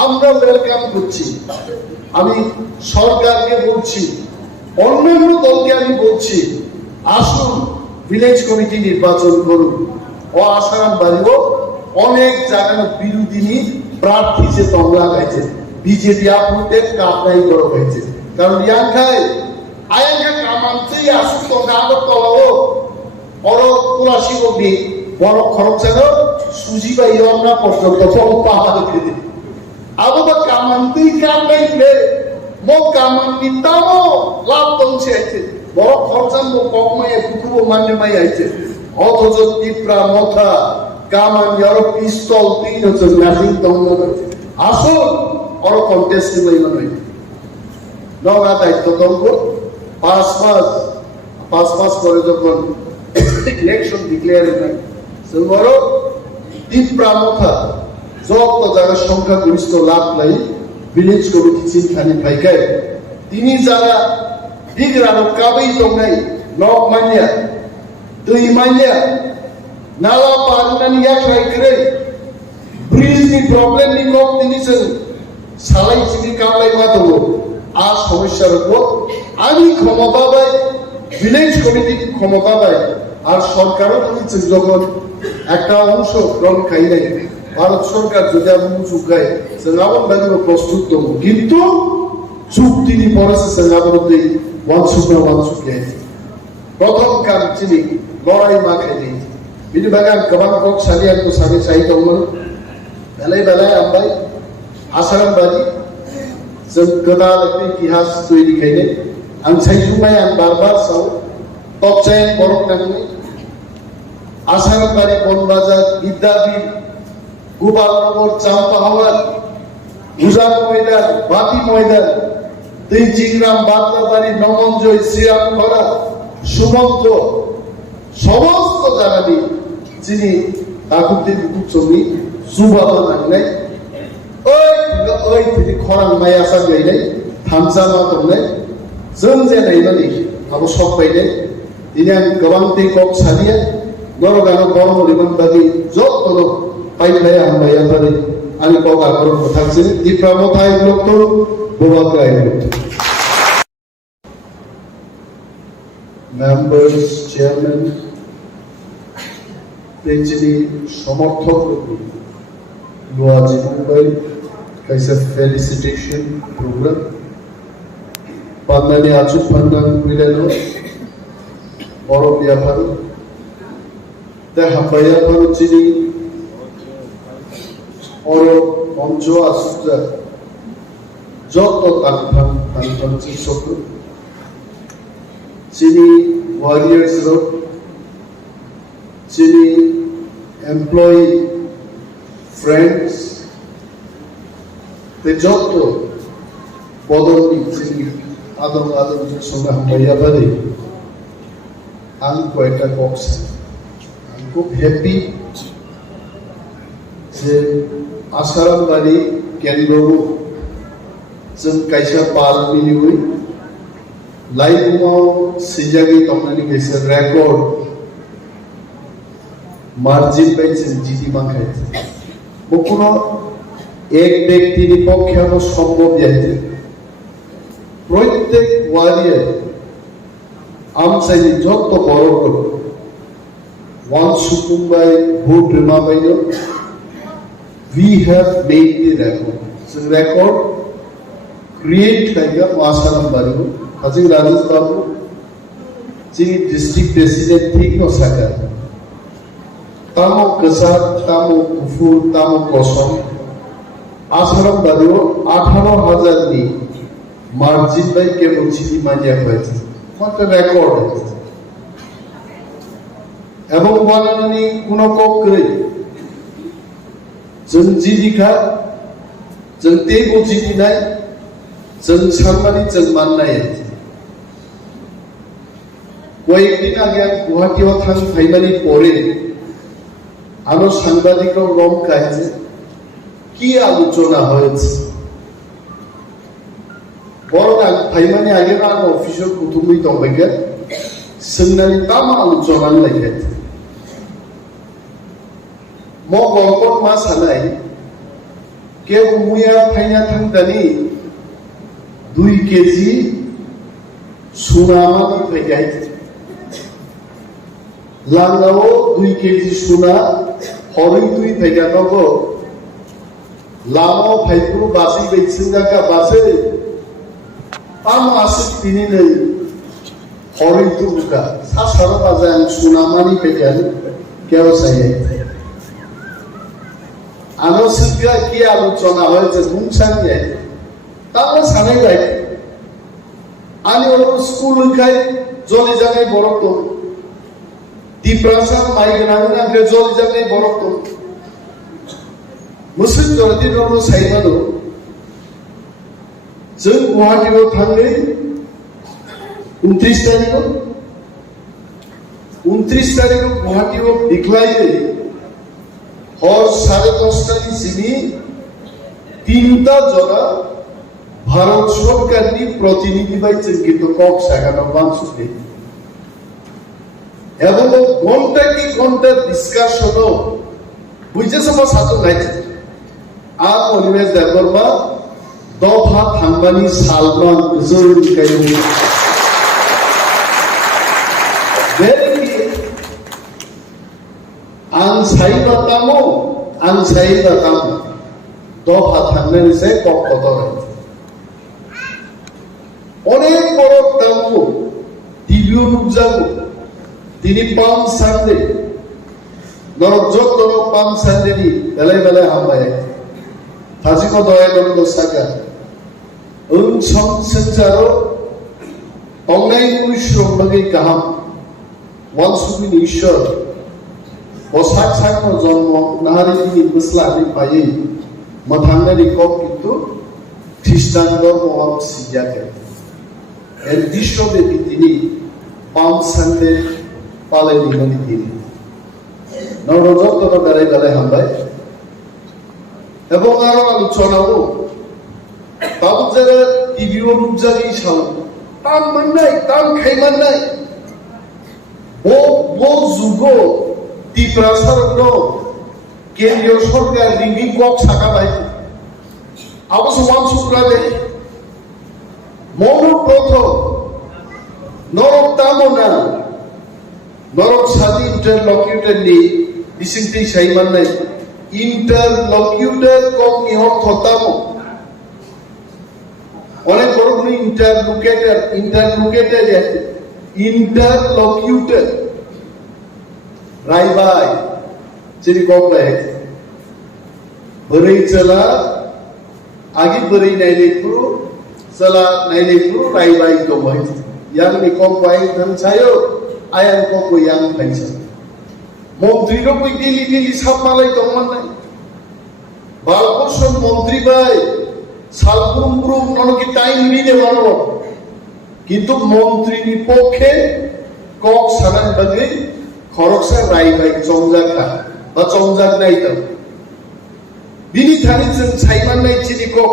আমরা ওয়েলকাম করছি আমি সরকারকে বলছি অন্যান্য দলকে আমি বলছি আসুন ভিলেজ কমিটি নির্বাচন করুন। ও আসারাম বাড়িও অনেক জায়গায় বিরোধী প্রার্থী যে তমলা গাইছে বিজেপি আপনাদের কাপড়াই করা হয়েছে, কারণ ইয়াংখাই আয়াঙ্গা কামানতেই আসুন তো আগর তলাও অর তুলাসী অগ্নি বড় খরচ যেন সুজি বা ইয়ন্না পর্যন্ত পাহাড়ে খেতে আবার কামানতেই কামড়াই মো কামান নিতামো লাভ পৌঁছে আছে বড় খরচান মো ককমায় পুকুবো মানে মাই আছে অথচ তীব্রা মথা কামান ইয়ার পিস্তল 3 হচ্ছে ম্যাচিং দমন করছে। আসুন অর কন্টেস্ট লইল নয় নগা দায়িত্ব দম্ভ 5 মাস পরে যখন ইলেকশন ডিক্লেয়ার হয় বড় তীব্রা মথা যত জায়গা সংখ্যাগরিষ্ঠ লাভ নাই ভিলেজ কমিটি চিন্তানি ভাইকায় তিনি যারা দিগরানো কাবেই দংনাই নক মানিয়া দুই মানিয়া নালা পারনানি ইয়াখাই করে ব্রিজ নি প্রবলেম নি নক তিনি সালাই চিনি কামলাই মাতবো আর সমস্যার উপর আমি ক্ষমতা পাই ভিলেজ কমিটি ক্ষমতা পাই আর সরকারও বলেছে যখন একটা অংশ গ্রহণ খাই নাই ভারত সরকার যদি আমি চুকায় সেনাবন বাগিও প্রস্তুত দেবো কিন্তু চুক্তি পড়েছে সেনাবনতে ওয়ানসুকে প্রথম কাম চিনি লড়াই মা খাই নেই বিনি বাগান গবান কক সালি আর তো সালি চাই দমন বেলায় আমবাই আসারাম বাড়ি जों गोदान इतिहास तैरि खायनो आं सायखुमाय आं बार साव टपचाय बरक नांनाय आसारामबारि बनबाजार बिद्यापीठ गोपालनगर चाम्पाहावाद उजान मयदान बाति मयदान दैजिग्राम बादलाबाड़ी नमनजय श्रीरामखरा सुमंत समस्त जायगानि যিনি दाकुबदेव कुचौनि जुबाबा नांनाय ओइ खरां माइ आसा गैनाय थामसामा दंनाय जों जेनाय माने आबो सब बायनाय दिनै आं गोबां दै कप सालिया नरगानो गरमरिमन बादि जतनो पाइलाय हामबाया बादि आंनि कगा गरम थांसै दिप्रामथाय लोकतो बोबागाय मेंबर्स चेयरमैन तेजनी समर्थक लोआजी मुंबई कैसे फेलिसिटेशन प्रोग्राम पांडानी आजु पांडान मिलेनो और व्यापार ते हम्बाया पर चिनी और मंचो आसुजा যত তানফান চিসক চিনি ওয়ারিয়ার্স রোড চিনি এমপ্লয়ি ফ্রেন্ডস তে যত বদলি চিনি আদম সঙ্গে হামাইয়া বাদে আং কয়েকটা বক্স আমি খুব হ্যাপি যে আসারাম বাড়ি কেন্দ্র जों कैसा पाल मिली हुई लाइव में सिजागी तमनानी कैसे रिकॉर्ड मार्जिन पे जीती मांगे वो कोनो एक व्यक्ति निपक्ष हम संभव जाते प्रत्येक वारियर आम साइड जो तो बड़ो को वन सुकुम्बाई भूत रिमा बाइयो we have made the record so record create kaiga masalam baru ajing rajesh babu jini district president thik no saka tamo kesat tamo kufur tamo kosong asaram baru 18000 ni margin by kebol chini mania hoyeche একটা record এবং বনানি কোন কক্রে जों जिदिखा जों तेबो जिदिनाय जों सानमानि जों माननाय কয়েকদিন আগে আমি গুয়াহাটিও থাইমানি পরে আরো সাংবাদিকরাও রং খাইছে কি আলোচনা হয়েছে বড় থাইমানি আগে না অফিসের কুতুবই দংবাইগা সোंनानै ताम आलोचना लायखायছে म गलकट मा सानाय के मुया फाइना थांदानि 2 केजि सुनामानि फैगाय লাঙ্গাও 2 কেজি সোনা হরই 2 ফেগা নগ লামাও ফাইপুর বাসি বেচিন জায়গা বাসে পাম আসে তিনি নেই হরই তুকা সাসারো বাজায় সোনা মানি ফেগান কেউ চাই আলোচনা কি আলোচনা হয়েছে বুঝছানিয়ে তারপর সানাই যাই আমি ওর স্কুল খাই জলে জানাই বড় তো ডিপ্রাসার মাইগ্রানা কে জলে জানাই বড় তো মুসলিম জলদি রনো সাইমানো जों गुवाहाटीआव थांनो 29 तारिखआव गुवाहाटीआव दिख्लायो हर 10:30 सिमी 3টা জনা ভারত সরকারনি প্রতিনিধি বাইছেন কিন্তু কক সাগানো মানসুকে এবং ঘন্টা ডিসকাশনও বুঝেছে বা সাথে নাইছে আর অনিমেষ দেববর্মা দফা থাংবানি সালমান জরুর কায়ু आं साइबातामो दफा थांनानै से कक्कतरे अनेक बड़ दामखौ टिभियाव नुजागौ दिनै पाम सानडे नरक जतन पाम सानडेनि बेलाय बेलाय हामबाय थाजिको दयानन्द सागा ओंसं संसारो अंनाय उइश्रमनि गाहाम वानसुबिनि ईश्वर बसाक साकनो जन्म नाहारिनि बोस्लानि पायै मथांनारि कप किन्तु ख्रिस्टान धर्मआव सिबियाखै एन विश्वब्यापी তিনি पाम सानडे पालनायनि दिन नवरजतन बेलाय बेलाय हामबाय এবং আরো আলোচনাও তাও যারা টিভিও নুজাগি সাল তাম মাননাই তাম খাইমাননাই ও যুগো ডিপ্রাসারগ্ন কেন্দ্রীয় সরকার লিঙ্গি কক সাকাবাই আবশ্য ওয়ানসুক্রাদে মৌন প্রথম নরক তামনা নরক সাদি ইন্টারলকিউটর নি বিসিংটি সাইমাননাই ইন্টারলকিউটর কক নি অর্থতামো অনেক বড় কোন ইন্টারলকিউটর रायबाय जेरै गबाय बोरै चला आगि बोरै नायनायखौ चला नायनायखौ रायबाय गबाय yang ni गबाय थांसायो आयान गबो yang फाइसा मन्त्रि रो कइ दिल्ली साबमालाय दंमोन नाय बालकृष्ण मन्त्रि बाय सालब्रुम ननकि टाइम निदे मानो किन्तु मन्त्रिनि पक्षे কক सानान बागै खरकसा रायबाय चंजाखा बा चंजाक नायदों बिनि थाखाय जों सायमाननाय थिनिखौ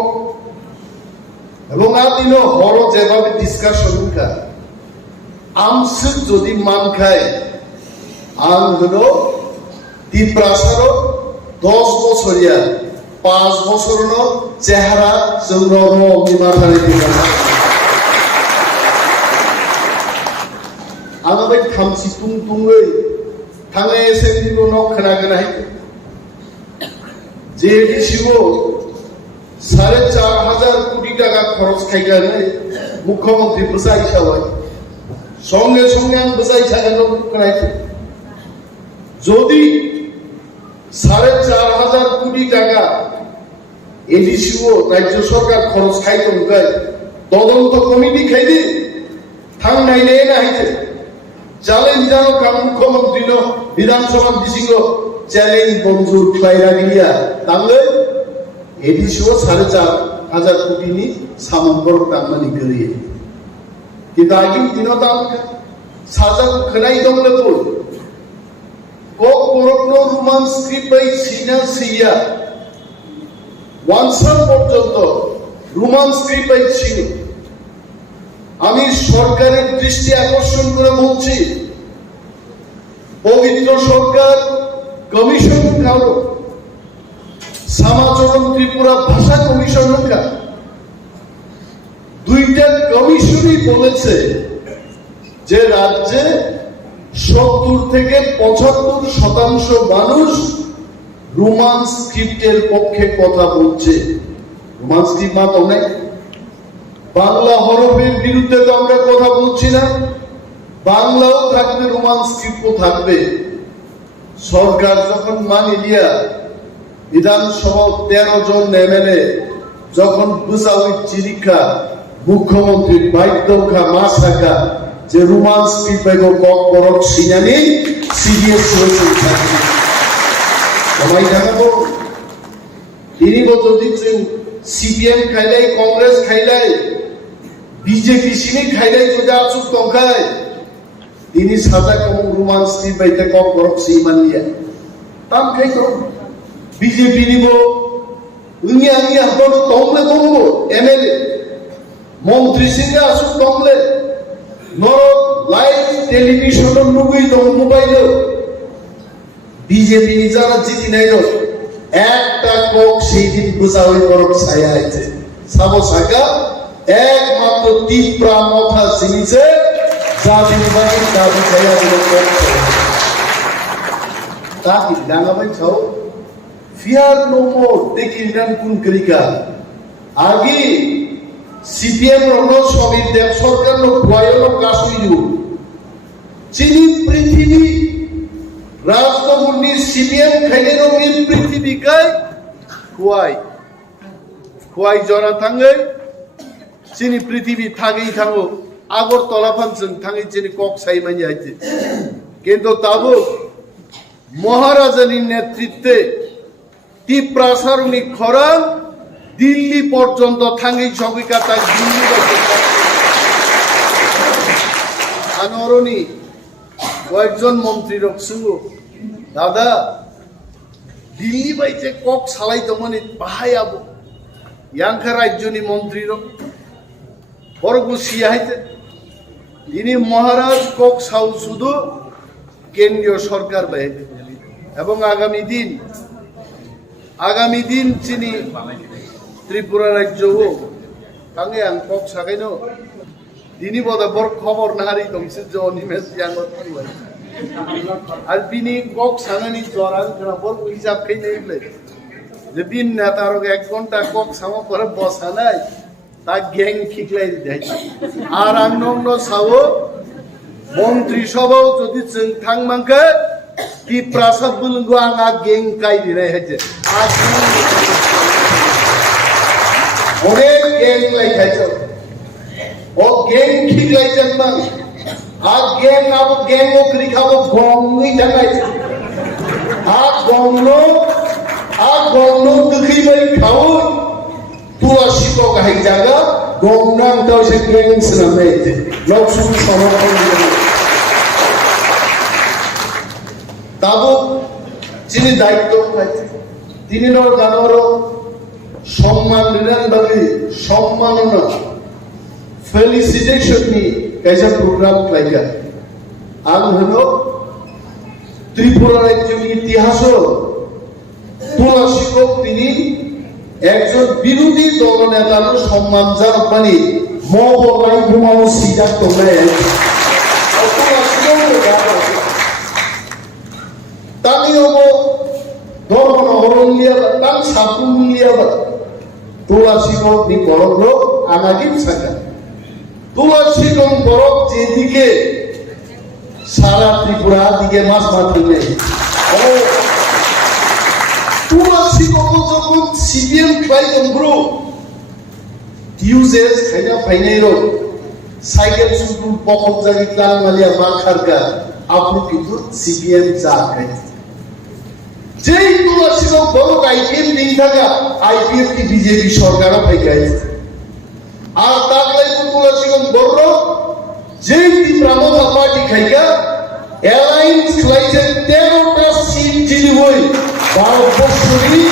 এবং আদিন হর যেভাবে ডিসকাশন কা আমসুক যদি মান খায় আং হলো ডিপ্রাসার 10 বছরিয়া 5 বছরন চেহারা জৌরম বিমাথারে দিবা আমাদের থামসি তুংতুংই थांनाय एसेम्बलिखौ न खोनागोनाय जे डिसिओ 4,500 কোটি টাকা খরচ খাইগানে মুখ্যমন্ত্রী বসাই সাবাই সঙ্গে সঙ্গে আন বসাই ছাগানো কোনাই যদি 4,500 কোটি টাকা এডিসিও রাজ্য সরকার খরচ খাইতো গায় তদন্ত কমিটি খাইদি থাংনাই নে না হইছে চ্যালেঞ্জ জানো কাম মুখ্যমন্ত্রী নো বিধানসভা দিছিগো চ্যালেঞ্জ মঞ্জুর খাইরা গিয়া তাহলে এডিসিও 4,500 কোটি নি সামন্তর তামানি করিয়ে কিন্তু আগিম দিনতাম সাজা খনাই দমলে তো কক পরগ্ন রোমান স্ক্রিপ্ট বাই সিনা সিয়া ওয়ানসার পর্যন্ত রোমান স্ক্রিপ্ট বাই ছিল আমি সরকারের দৃষ্টি আকর্ষণ করে বলছি পবিত্র সরকার কমিশন কালো সমাচরণ ত্রিপুরা ভাষা কমিশন কা দুইটা কমিশনই বলেছে যে রাজ্যে 70 থেকে 75% মানুষ রোমান স্ক্রিপ্টের পক্ষে কথা বলছে। রোমান স্ক্রিপ্ট মাত্র নাই, বাংলা হরফের বিরুদ্ধে তো আমরা কথা বলছি না, বাংলাও থাকবে, রোমান স্ক্রিপ্টও থাকবে। সরকার যখন মানে দিয়া বিধানসভা 13 জন এমএলএ যখন বুঝাউই চিরিখা মুখ্যমন্ত্রী বাইদ্যখা মাস থাকা যে রোমান স্ক্রিপ্ট কক করক সিনানি সিরিয়াস হয়েছে সবাই দেখাবো। তিনি বছর দিচ্ছেন সিপিএম খাইলাই, কংগ্রেস খাইলাই, বিজেপি সিনি খাইলাই যদি আসুক টঙ্কায় তিনি সাজা কম রোমান স্ক্রিপ্ট বাইতে কক করক সিমানিয়া তাম খাই তো বিজেপি নিব উনি হাতর তমলে কমবো এমএলএ মন্ত্রী সিংহে আসুক তমলে নর লাইভ টেলিভিশন নুগুই তো মোবাইলে বিজেপি যারা জিতি নাই একটা কক সেই দিন বোঝা হয়ে করক ছায়া আছে সাবো সাকা একমাত্র তীব্রা মথা সিনিছে জাতির বাড়ির দাবি ছায়া দিল তাকি ডাঙাবাই ছাও ফিয়ার নো মোর দেখি নাম কোন করিকা আগে সিপিএম রণ সবির দেব সরকার নো ভয়ল কাশুইলু চিনি পৃথিবী রাষ্ট্রমন্ত্রী সিপিএম খাইলে রঙিন পৃথিবী কাই খুয়াই জরা থাঙ্গে চিনি পৃথিবী থাকেই থাঙ্গো আগরতলা ফাংশন থাঙ্গে চিনি কক সাইমানি আইছে কিন্তু তাবো মহারাজানির নেতৃত্বে তীব্রাসারণী খরা দিল্লি পর্যন্ত থাঙ্গি সবিকা তাই দিল্লি আনরণী কয়েকজন মন্ত্রী রকসুঙ্গ দাদা দিল্লি বাইতে কক সালাই তো মানে বাহাই আবো ইয়াংখা রাজ্যনি মন্ত্রী রক বরগু সিয়াইতে তিনি মহারাজ কক সাউ শুধু কেন্দ্রীয় সরকার বাইতে এবং আগামী দিন চিনি ত্রিপুরা রাজ্য তাঙ্গে আং কক সাকাইন তিনি বোধ বর খবর নাহারি দংসে যে অনিমেষ আর বিনি কক সাঙানি জরান বর হিসাব খাই নেইলে যে বিন নেতার 1 ঘন্টা কক সামো করে বসা নাই তা গ্যাং খিকলাই দেয় আর আং নগ্ন সাও মন্ত্রী সভাও যদি থাং মাংকে কি প্রাসাদ বুলঙ্গু আঙা গ্যাং কাই দিনে হেছে আজ অনেক গ্যাং লাই খাইছে ও গ্যাং খিকলাই জানমান আর গ্যাং আবো গ্যাং ও ক্রিখাবো গংনি জানাইছে আর গংন দুখি বাই খাও তুয়া শিপো গাই জায়গা গংনাং তাও সে গ্যাং সনামে লক্ষ্য সমর্থন তাবো যিনি দায়িত্ব তিনি গানর সম্মান নিরানবাদী সম্মাননা ফেলিসিটেশন নি কাইজা প্রোগ্রাম লাইকা আল হলো ত্রিপুরা রাজ্যের ইতিহাস তোলা শিক্ষক তিনি একজন বিরোধী দল নেতার সম্মান জানানি মহলাই ঘুমানো সিদ্ধান্ত নেয় তামিও ধর্ম হরণ লিয়াবা তাম সাপুন লিয়াবা তোলা শিক্ষক নি বড় আনাগিম সাকা তোলা শিক্ষক বড় যেদিকে সারা ত্রিপুরা দিকে মাছ মারলে তোলা শিক্ষক যখন সিপিএম ক্লাইজন গ্রুপ ইউজেস খাইনা ফাইনাইরো সাইকেল শুধু পকম জাগি ক্লান মালিয়া মা খারকা আপনি কিন্তু সিপিএম চা খাই যেই তোলা শিক্ষক বড় আইপিএম দিন থাকা আইপিএম কি বিজেপি সরকারও ফাইকাই আর তার লাইফ তোলা শিক্ষক বড় যেই ত্রিপুরা পার্টি খাইকা অ্যালায়েন্স খাইছে 13টা সিট জিনি হই ভারতবর্ষেরই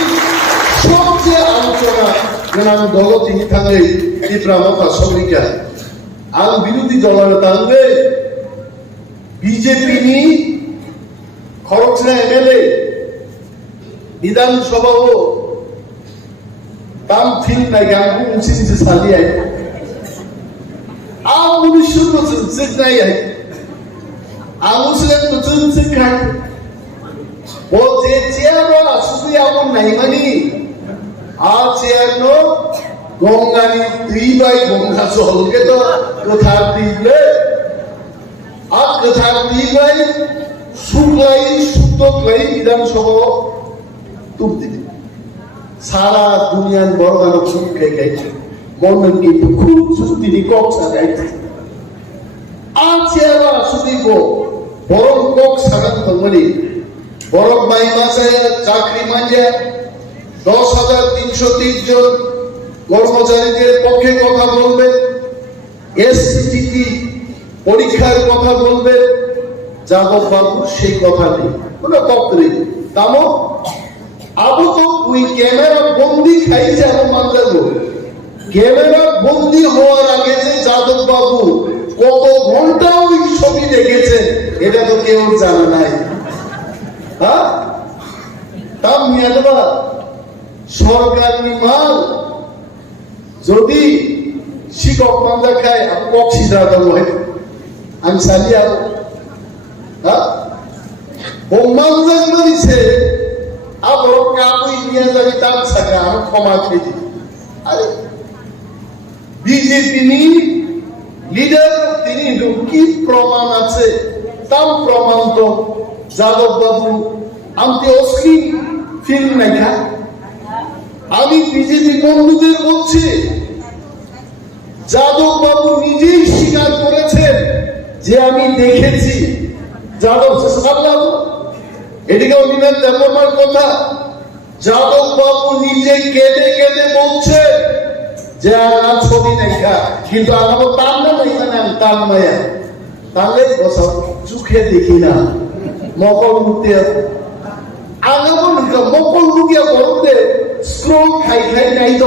সবচেয়ে আলোচনা যেন দল তিনি থাকলে ত্রিপুরা মতা সরিকা আল বিরোধী দলের থাকলে বিজেপি নি খরচনা এমএলএ বিধানসভাও তাম ঠিক নাই গান উচিত সালিয়ে আর 1900 বছর জিত নাই Muslim betul sekali. Boleh ciara asli apa naimani, ciara gongani tibai gongga soal kita kethar tibai, kethar tibai suklai sutoklai bidan soho tuh tibai. Sara dunia borgano pun kayak momen itu khusus di kok sagai. Ciara asli go borong kok sagan tengmani. বরফ by মাসে চাকরি মাঝে 10,330 জন কর্মচারীদের পক্ষে কথা বলবে, এসসিটি পরীক্ষার কথা বলবে, যাদব বাবু সেই কথা নেই কোনো পত্রে তামো আবু তো ওই ক্যামেরা বন্দি খাইছে এমন মানতে ক্যামেরা বন্দি হওয়ার আগে যে যাদব বাবু কত ঘন্টা ওই ছবি দেখেছে এটা তো কেউ জানে নাই। তাম মিয়াদবা সরকারি মাল যদি শিকক মান্দা খায় কক সিধা দেবো আমি সালি আর বোমানজান দিছে আবার কাবুই নিয়ে যাবি তার সাকা আমি ক্ষমা খেয়ে দিই। আরে বিজেপি লিডার তিনি কি প্রমাণ আছে তার প্রমাণ তো যাদব বাবু আমি অস্ক্রিন ফিল্ম দেখা আমি বিজেপি বন্ধুদের বলছি যাদব বাবু নিজেই স্বীকার করেছেন যে আমি দেখেছি যাদব এদিকে অভিনয় দেবমার কথা যাদব বাবু নিজে কেঁদে কেঁদে বলছেন যে আমার ছবি দেখা কিন্তু আমার তার না আমি তার মায়া তাহলে চোখে দেখি না মকল মুক্তি আগামন মকল মুখিয়া বলতে স্ক্রোল খাই খাই নাই তো